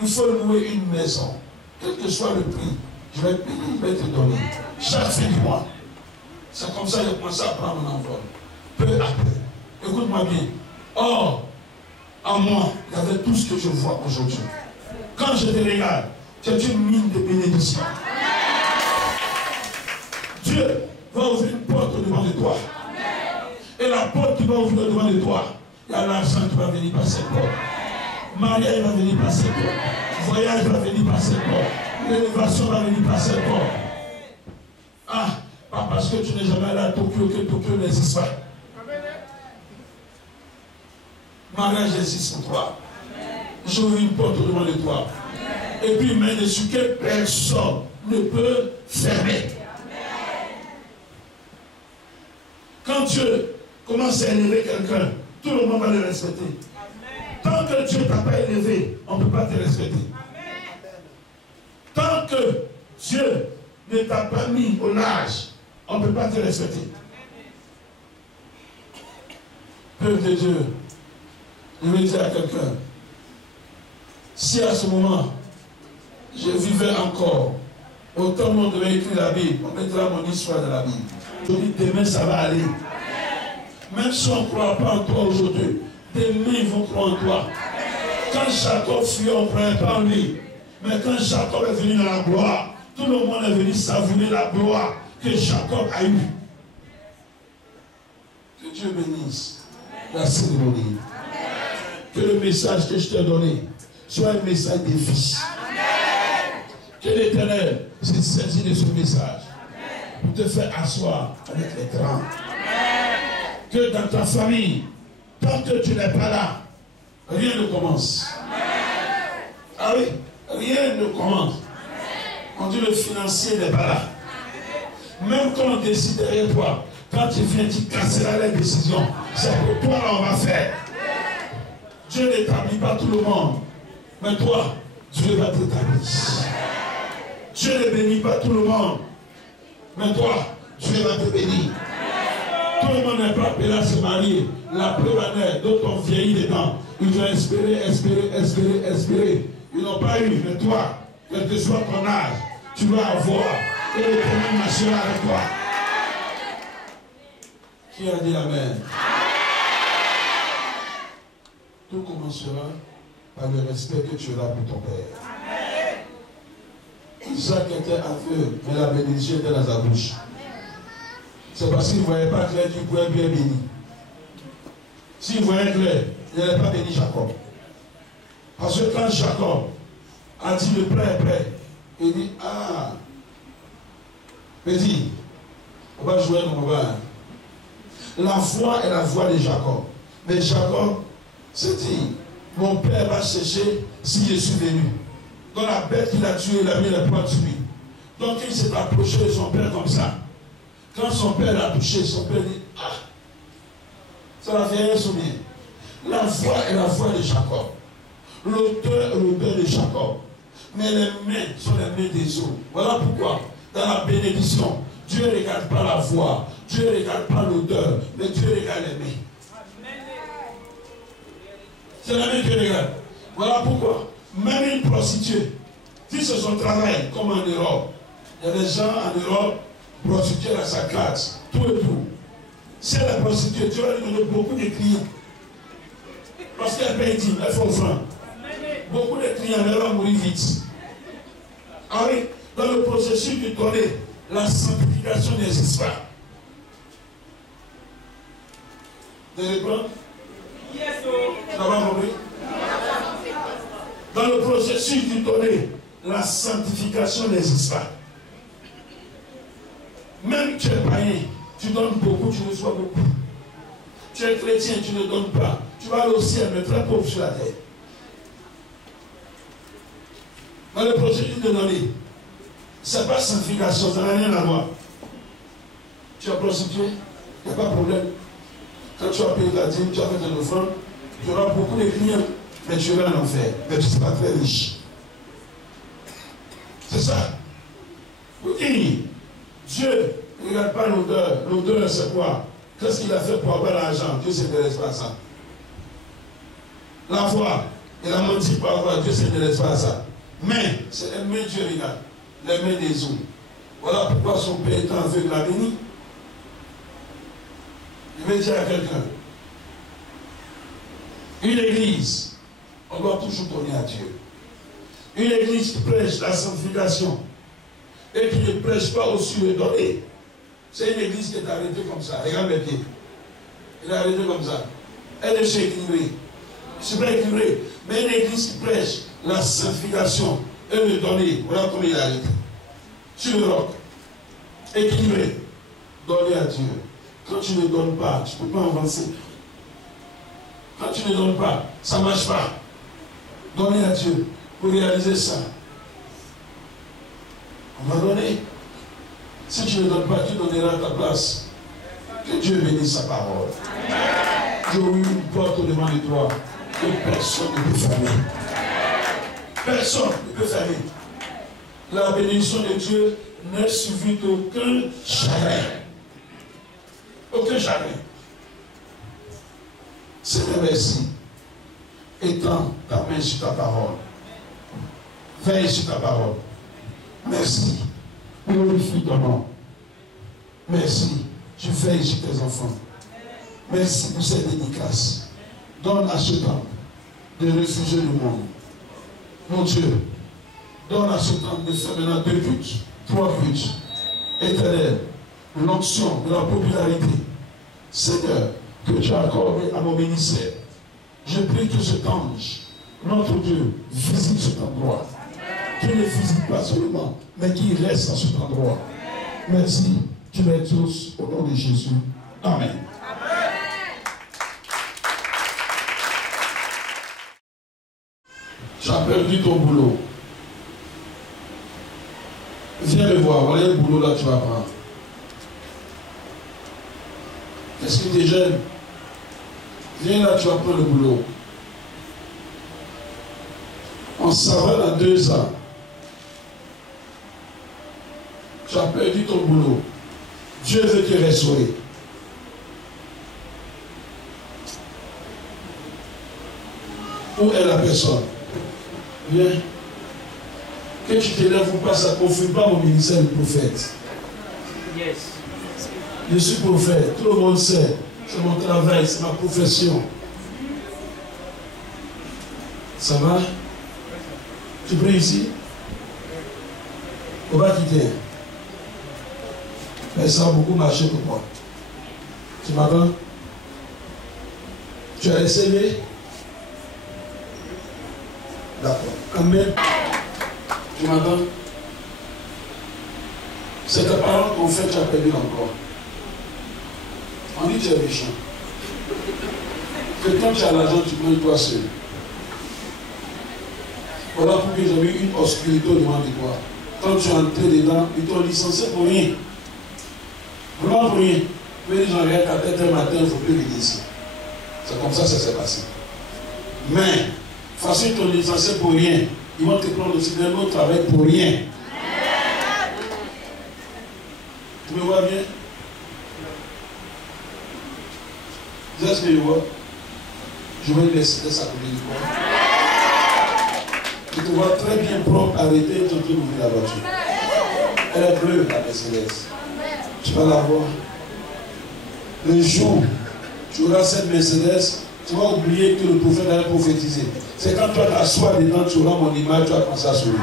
il faut louer une maison. Quel que soit le prix, je vais payer, je vais te donner. Chaque fin du mois. C'est comme ça que j'ai commencé à prendre mon envol. Peu à peu. Écoute-moi bien. Or, en moi, il y avait tout ce que je vois aujourd'hui. Quand je te regarde, tu es une mine de bénédiction. Dieu va ouvrir une porte devant de toi. Et la porte qui va ouvrir devant de toi, il y a l'argent qui va venir par cette porte. Mariage va venir par cette porte. Voyage va venir par cette porte. L'élévation va venir par cette porte. Ah, pas parce que tu n'es jamais allé à Tokyo que Tokyo n'existe pas. Mariage existe pour toi. J'ouvre une porte devant de toi. Et puis, mais dessus que personne ne peut fermer. Quand Dieu commence à élever quelqu'un, tout le monde va le respecter. Tant que Dieu ne t'a pas élevé, on ne peut pas te respecter. Tant que Dieu ne t'a pas mis au large, on ne peut pas te respecter. Peuple de Dieu, je vais dire à quelqu'un, si à ce moment, je vivais encore, autant on devait écrire la Bible, on mettra mon histoire dans la Bible. Je dis, demain ça va aller. Même si on ne croit pas en toi aujourd'hui, demain ils vont croire en toi. Quand Jacob fuyait, on ne croyait pas en lui. Mais quand Jacob est venu dans la gloire, tout le monde est venu savourer la gloire que Jacob a eue. Que Dieu bénisse la cérémonie. Que le message que je t'ai donné soit un message des fils. Que l'Éternel se saisit de ce message pour te faire asseoir avec les grands. Que dans ta famille, tant que tu n'es pas là, rien ne commence. Ah oui, rien ne commence. On dit le financier n'est pas là. Même quand on décide derrière toi, quand tu viens, tu casseras les décisions. C'est pour toi là on va faire. Dieu n'établit pas tout le monde. Mais toi, Dieu va t'établir. Dieu ne bénit pas tout le monde. Mais toi, Dieu va te bénir. Tout le monde n'est pas appelé à se marier. La preuve en est, d'autres ont vieilli dedans. Ils ont espéré. Ils n'ont pas eu. Mais toi, quel que soit ton âge, tu vas avoir. Et l'Éternel marchera avec toi. Qui a dit Amen? Tout commencera par le respect que tu auras pour ton Père. Isaac était aveugle, mais la bénédiction était dans sa bouche. C'est parce qu'il ne voyait pas clair qu'il pouvait bien bénir. S'il voyait clair, il n'allait pas bénir Jacob. Parce que quand Jacob a dit le plat est prêt, il dit, ah, petit, on va jouer dans mon bar. La foi est la voix de Jacob. Mais Jacob s'est dit, mon père va chercher si je suis venu. Donc la bête qu'il a tuée, il a mis les poings sur lui. Donc il s'est approché de son père comme ça. Quand son père l'a touché, son père dit, ah, ça va faire un souvenir. La voix est la voix de Jacob. L'auteur est l'auteur de Jacob. Mais les mains sont les mains des autres. Voilà pourquoi, dans la bénédiction, Dieu ne regarde pas la voix, Dieu ne regarde pas l'auteur, mais Dieu regarde les mains. C'est la main qui regarde. Voilà pourquoi, même une prostituée, si c'est son travail, comme en Europe, il y a des gens en Europe, prostituées à sa classe, tout et tout. Si elle est prostituée, tu vas lui donner beaucoup de clients. Parce qu'elle paye 10, elle fait offrande. Beaucoup de clients, elle va mourir vite. Ah oui, dans le processus du donner, la sanctification n'existe pas. Vous allez prendre? Tu n'as pas compris? Dans le processus du donner, la sanctification n'existe pas. Même tu es païen, tu donnes beaucoup, tu reçois beaucoup. Tu es chrétien, tu ne donnes pas. Tu vas aller au ciel, mais très pauvre sur la terre. Dans le processus de donner, ce n'est pas sanctification, ça n'a rien à voir. Tu as prostitué, il n'y a pas de problème. Quand tu as payé ta dîme, tu as fait ton offrande, tu auras beaucoup de clients, mais tu auras un enfer. Mais tu ne seras pas très riche. C'est ça. Oui, Dieu ne regarde pas l'odeur. L'odeur, c'est quoi? Qu'est-ce qu'il a fait pour avoir l'argent? Dieu ne s'intéresse pas à ça. La foi, il a menti pour avoir, Dieu ne s'intéresse pas à ça. Mais, c'est les mains de Dieu, regarde. Les mains des hommes. Voilà pourquoi son père étant aveugle l'a béni. Je vais dire à quelqu'un, une église, on doit toujours donner à Dieu. Une église qui prêche la sanctification et qui ne prêche pas au-dessus de donner. C'est une église qui est arrêtée comme ça. Regarde mes pieds. Elle est arrêtée comme ça. Elle est équilibrée. C'est pas équilibré. Mais une église qui prêche la sanctification et le donner, voilà comment il est arrêté. Sur le roc. Équilibré. Donner à Dieu. Quand tu ne donnes pas, tu ne peux pas avancer. Quand tu ne donnes pas, ça ne marche pas. Donner à Dieu. Pour réaliser ça, on va donner. Si tu ne donnes pas, tu donneras ta place. Que Dieu bénisse sa parole. Dieu ouvre une porte devant de toi que personne ne peut fermer. Personne ne peut fermer. La bénédiction de Dieu n'est suivie d'aucun chagrin. Aucun chagrin. Seigneur, merci. Étends ta main sur ta parole. Veille sur ta parole. Merci. Glorifie ton nom. Merci. Tu veilles sur tes enfants. Merci pour cette dédicace. Donne à ce temple de refuser le monde. Mon Dieu, donne à ce temple de faire maintenant 2 buts, 3 buts. Éternel, l'onction de la popularité. Seigneur, que tu as accordé à mon ministère. Je prie que cet ange, notre Dieu, visite cet endroit. Qu'il ne visite pas seulement, mais qu'il reste à cet endroit. Merci, tu les tous au nom de Jésus. Amen. Tu as perdu ton boulot. Viens le voir, voilà le boulot là que tu vas prendre. Est-ce que tu es jeune? Viens là, tu vas prendre le boulot. On s'en va dans 2 ans. Tu as perdu ton boulot. Dieu veut te restaurer. Où est la personne? Viens. Que tu te lèves ou pas, ça ne confirme pas mon ministère de prophète. Yes. Je suis prophète. Tout le monde sait. C'est mon travail, c'est ma profession. Ça va? Tu pries ici? On va quitter. Mais ça a beaucoup marché pour moi. Tu m'entends? Tu as essayé? D'accord. Amen. Tu m'entends? C'est tes parents qu'on fait, tu as perdu encore. On dit que tu es méchant. Que quand tu as l'argent, tu prends toi seul. Voilà pourquoi j'ai eu une obscurité devant de toi. Quand tu es entré dedans, ils t'ont licencié pour rien. Vraiment pour rien. Mais ils ont rien qu'à tête un matin, il ne faut plus venir ici. C'est comme ça que ça s'est passé. Mais, façon ils t'ont licencié pour rien. Ils vont te prendre aussi d'un autre travail pour rien. Tu me vois bien? Est-ce que je vois? Je vais laisser ça pour lui. Je te vois très bien propre, arrêter et tu peux ouvrir la voiture. Elle est bleue, la Mercedes. Tu vas la voir. Le jour où tu auras cette Mercedes, tu vas oublier que le prophète a prophétisé. C'est quand toi t'assois dedans, tu auras mon image, tu vas penser à sourire.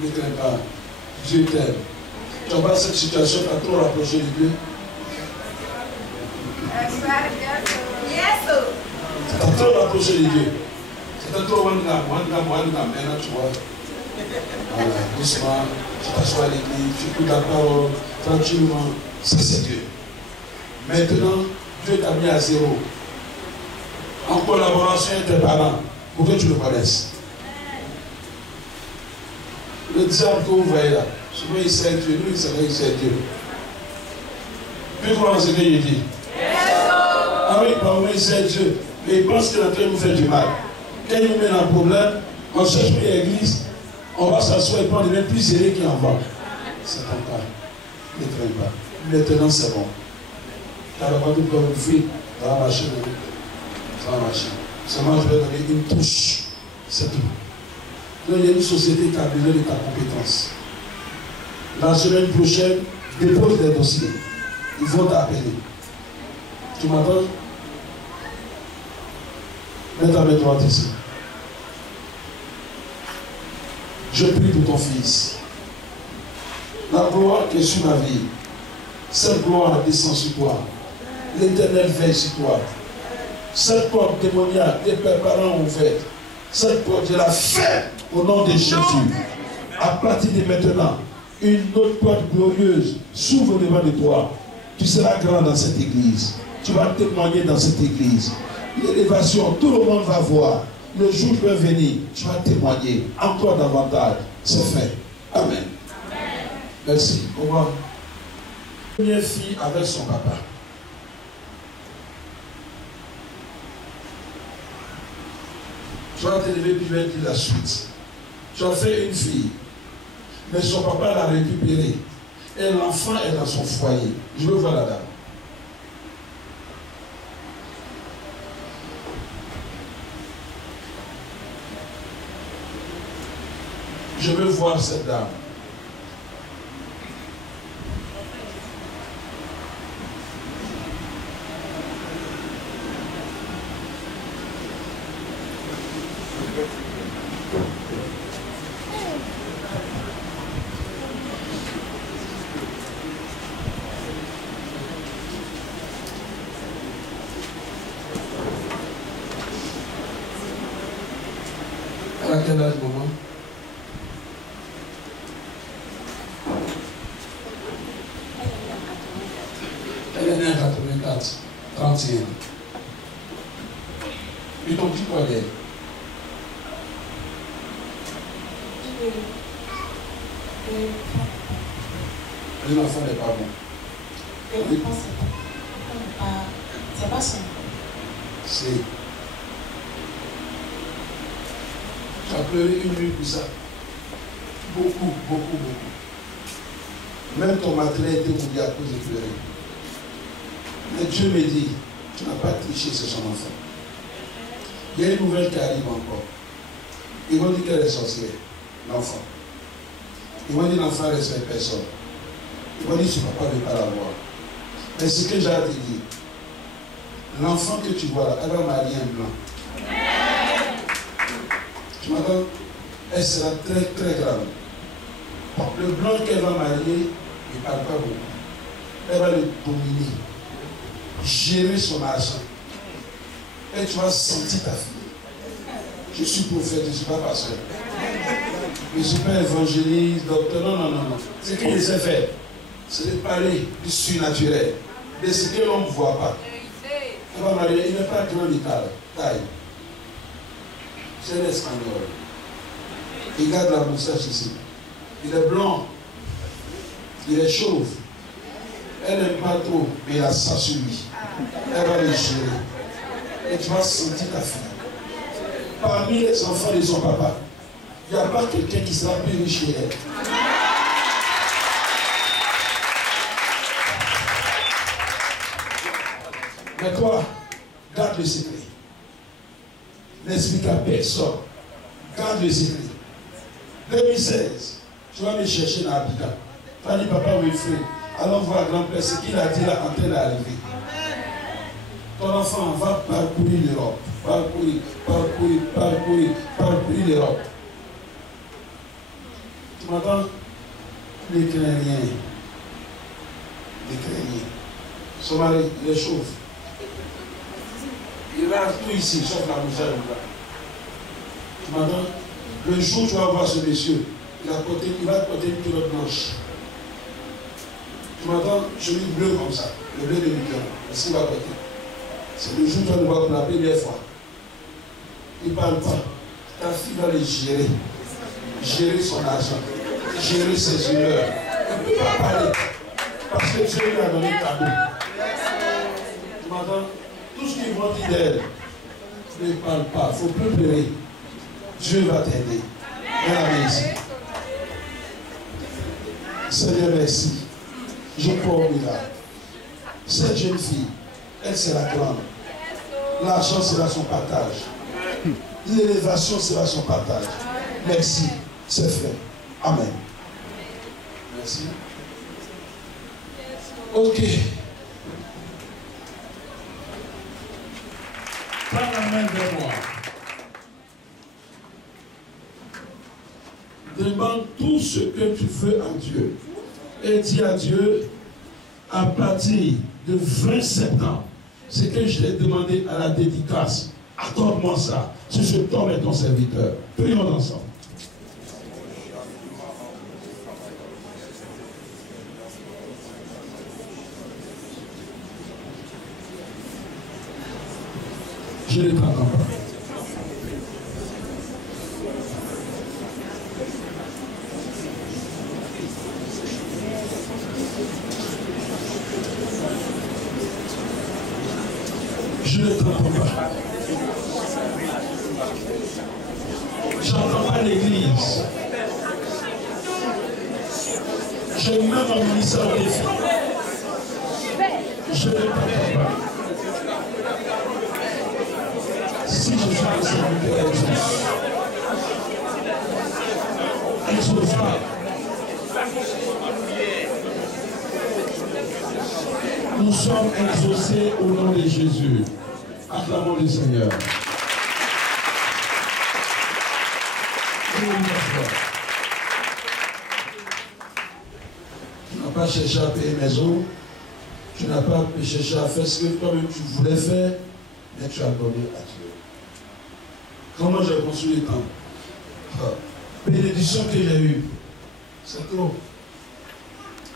Ne crains pas. Dieu t'aime. Tu vois cette situation, tu as trop rapproché de Dieu. Tu as trop rapproché de Dieu. C'est trop one gram. Maintenant tu vois. Voilà, doucement, tu t'assois à l'église, tu écoutes la parole, tranquillement. Ça c'est Dieu. Maintenant, Dieu t'a mis à 0. En collaboration avec tes parents, pour que tu le connaisses. Le diable que vous voyez là, souvent il sait Dieu, lui il sait Dieu. Puis comment c'est que je dis? Ah oui, par moi il sait Dieu. Mais il pense qu'il est en train de nous faire du mal. Quand il nous met dans un problème, on cherche pour l'église, on va s'asseoir et puis on devient plus serré qu'il en va. c'est ton cas. Ne traîne pas. Maintenant, c'est bon. Tu as la voiture pour ouvrir, ça va marcher. Ça va marcher. Seulement, je vais donner une touche. C'est tout. Donc, il y a une société qui a besoin de ta compétence. La semaine prochaine, dépose des dossiers. Ils vont t'appeler. Tu m'entends? Mets ta main droite ici. Je prie pour ton fils. La gloire qui est sur ma vie, cette gloire descend sur toi. L'Éternel veille sur toi. Cette porte démoniaque, tes parents ont fait. Cette porte, je la fais au nom de Jésus. À partir de maintenant, une autre porte glorieuse s'ouvre devant de toi. Tu seras grand dans cette église. Tu vas témoigner dans cette église. L'élévation, tout le monde va voir. Le jour peut venir, tu vas témoigner encore davantage. C'est fait. Amen. Merci. Au revoir. Première fille avec son papa. Tu vas te lever puis tu vas dire la suite. Tu as fait une fille, mais son papa l'a récupérée. Et l'enfant est dans son foyer. Je veux voir la dame. Je veux voir cette dame. À quel âge, maman? Elle est née en 84, 31. Ils t'ont dit quoi d'elle? L'enfant n'est pas bon. C'est pas son. C'est. Tu as pleuré une nuit pour ça. Beaucoup, beaucoup, beaucoup. Même ton matelas était mouillé à cause de pleurer. Mais Dieu me dit, tu n'as pas triché, c'est son enfant. Il y a une nouvelle qui arrive encore. Ils vont dire qu'elle est sorcière, l'enfant. Ils vont dire l'enfant ne respecte personne. Ils vont dire son papa ne veut pas la voir. Mais ce que j'ai à te dire, l'enfant que tu vois là, elle va marier un blanc. Tu m'entends? Elle sera très très grave. Le blanc qu'elle va marier, il ne parle pas beaucoup. Elle va le dominer, gérer son argent. Et tu vas sentir ta fille. Je suis prophète, je ne suis pas pasteur. Je ne suis pas évangéliste, docteur. Non, non, non, non. Ce qu'il sait faire, c'est de parler du surnaturel, de ce que l'on ne voit pas. Elle va marier, il n'est pas grand de taille. C'est un espagnol. Il garde la moustache ici. Il est blanc. Il est chauve. Elle n'aime pas trop, mais il a ça sur lui. Elle va le gérer. Et tu vas sentir ta fille. Parmi les enfants de son papa, il n'y a pas quelqu'un qui sera plus riche que elle. Mais toi, garde le secret. N'explique à personne. Garde le secret. 2016, tu vas me chercher dans Abidjan. Tu vas dire, papa Wilfred, allons voir grand-père, ce qu'il a dit là en train d'arriver. Ton enfant va parcourir l'Europe. Parcourir l'Europe. Tu m'entends? Les Créniens. Son mari, il est chauve. Il a tout ici, sauf la moustache. Tu m'entends? Le jour où tu vas voir ce monsieur, il va porter une culotte blanche. Tu m'entends? Chemise bleue comme ça, le bleu de Mickey. Est-ce qu'il va porter? C'est le jour où tu vas le voir pour la première fois. Il ne parle pas. Ta fille va le gérer. Gérer son argent. Gérer ses humeurs. Elle ne peut pas parler. Parce que Dieu lui a donné un cadeau. Tu m'entends? Tout ce qu'ils vont dire d'elle, ne parle pas. Il ne faut plus pleurer. Dieu va t'aider. Mets la main ici. Seigneur, merci. Je crois au miracle. Cette jeune fille, elle sera grande. L'argent sera son partage. L'élévation sera son partage. Merci, c'est fait. Amen. Merci. Ok. Prends la main de moi. Demande tout ce que tu veux à Dieu. Et dis à Dieu, à partir de 20 septembre, ce que je t'ai demandé à la dédicace, accorde-moi ça. Si je tombe et ton serviteur. Prions ensemble. Je ne t'entends pas. Je ne t'entends pas. J'entends pas l'église. Je mets mon ministère au défi. Je ne t'entends pas. Si je suis le serviteur exauce-moi. Nous sommes exaucés au nom de Jésus. Acclamons le Seigneur. Tu n'as pas cherché à payer maison. Tu n'as pas cherché à faire ce que toi-même tu voulais faire, mais tu as donné à Dieu. Comment j'ai construit le temple? Bénédiction que j'ai eue, c'est clos.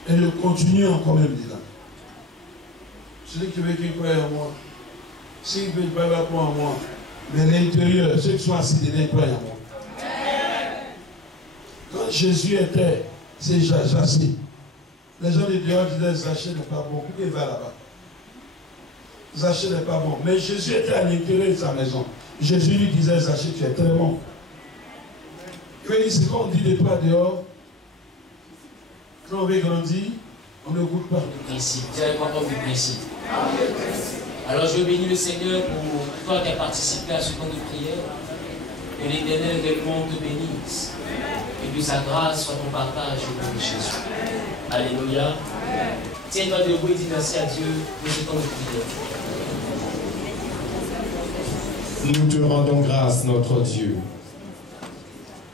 Et je continue encore même dedans. Celui qui veut qu'il croie en moi, s'il veut pas croire en moi, mais l'intérieur, ceux qui sont assis dedans, ils croient en moi. Quand Jésus était, c'est Zaché. Les gens de dehors disaient Zaché n'est pas bon. Pourquoi il va là-bas? Zaché n'est pas bon. Mais Jésus était à l'intérieur de sa maison. Jésus lui disait Zaché, tu es très bon. Il veut dire, c'est qu'on dit de toi dehors. Quand on veut grandir, on ne goûte pas. Merci. Directement comme du principe. Alors je bénis le Seigneur pour toi qui as participé à ce temps de prière. Que l'Éternel également te bénisse. Et que sa grâce soit ton partage au nom de Jésus. Alléluia. Tiens-toi debout et dis merci à Dieu pour ce temps de prière. Nous te rendons grâce, notre Dieu.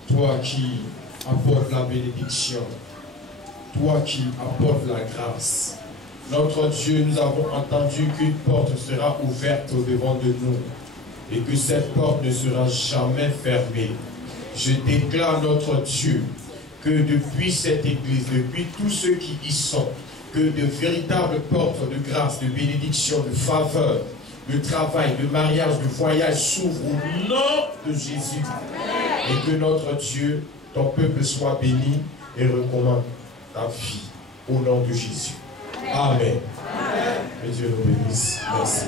Toi qui apportes la bénédiction. Toi qui apportes la grâce. Notre Dieu, nous avons entendu qu'une porte sera ouverte au-devant de nous. Et que cette porte ne sera jamais fermée. Je déclare, notre Dieu, que depuis cette église, depuis tous ceux qui y sont, que de véritables portes de grâce, de bénédiction, de faveur, de travail, de mariage, de voyage s'ouvrent au nom de Jésus. Et que notre Dieu, ton peuple soit béni et recommande ta vie au nom de Jésus. Amen. Que Dieu nous bénisse. Merci.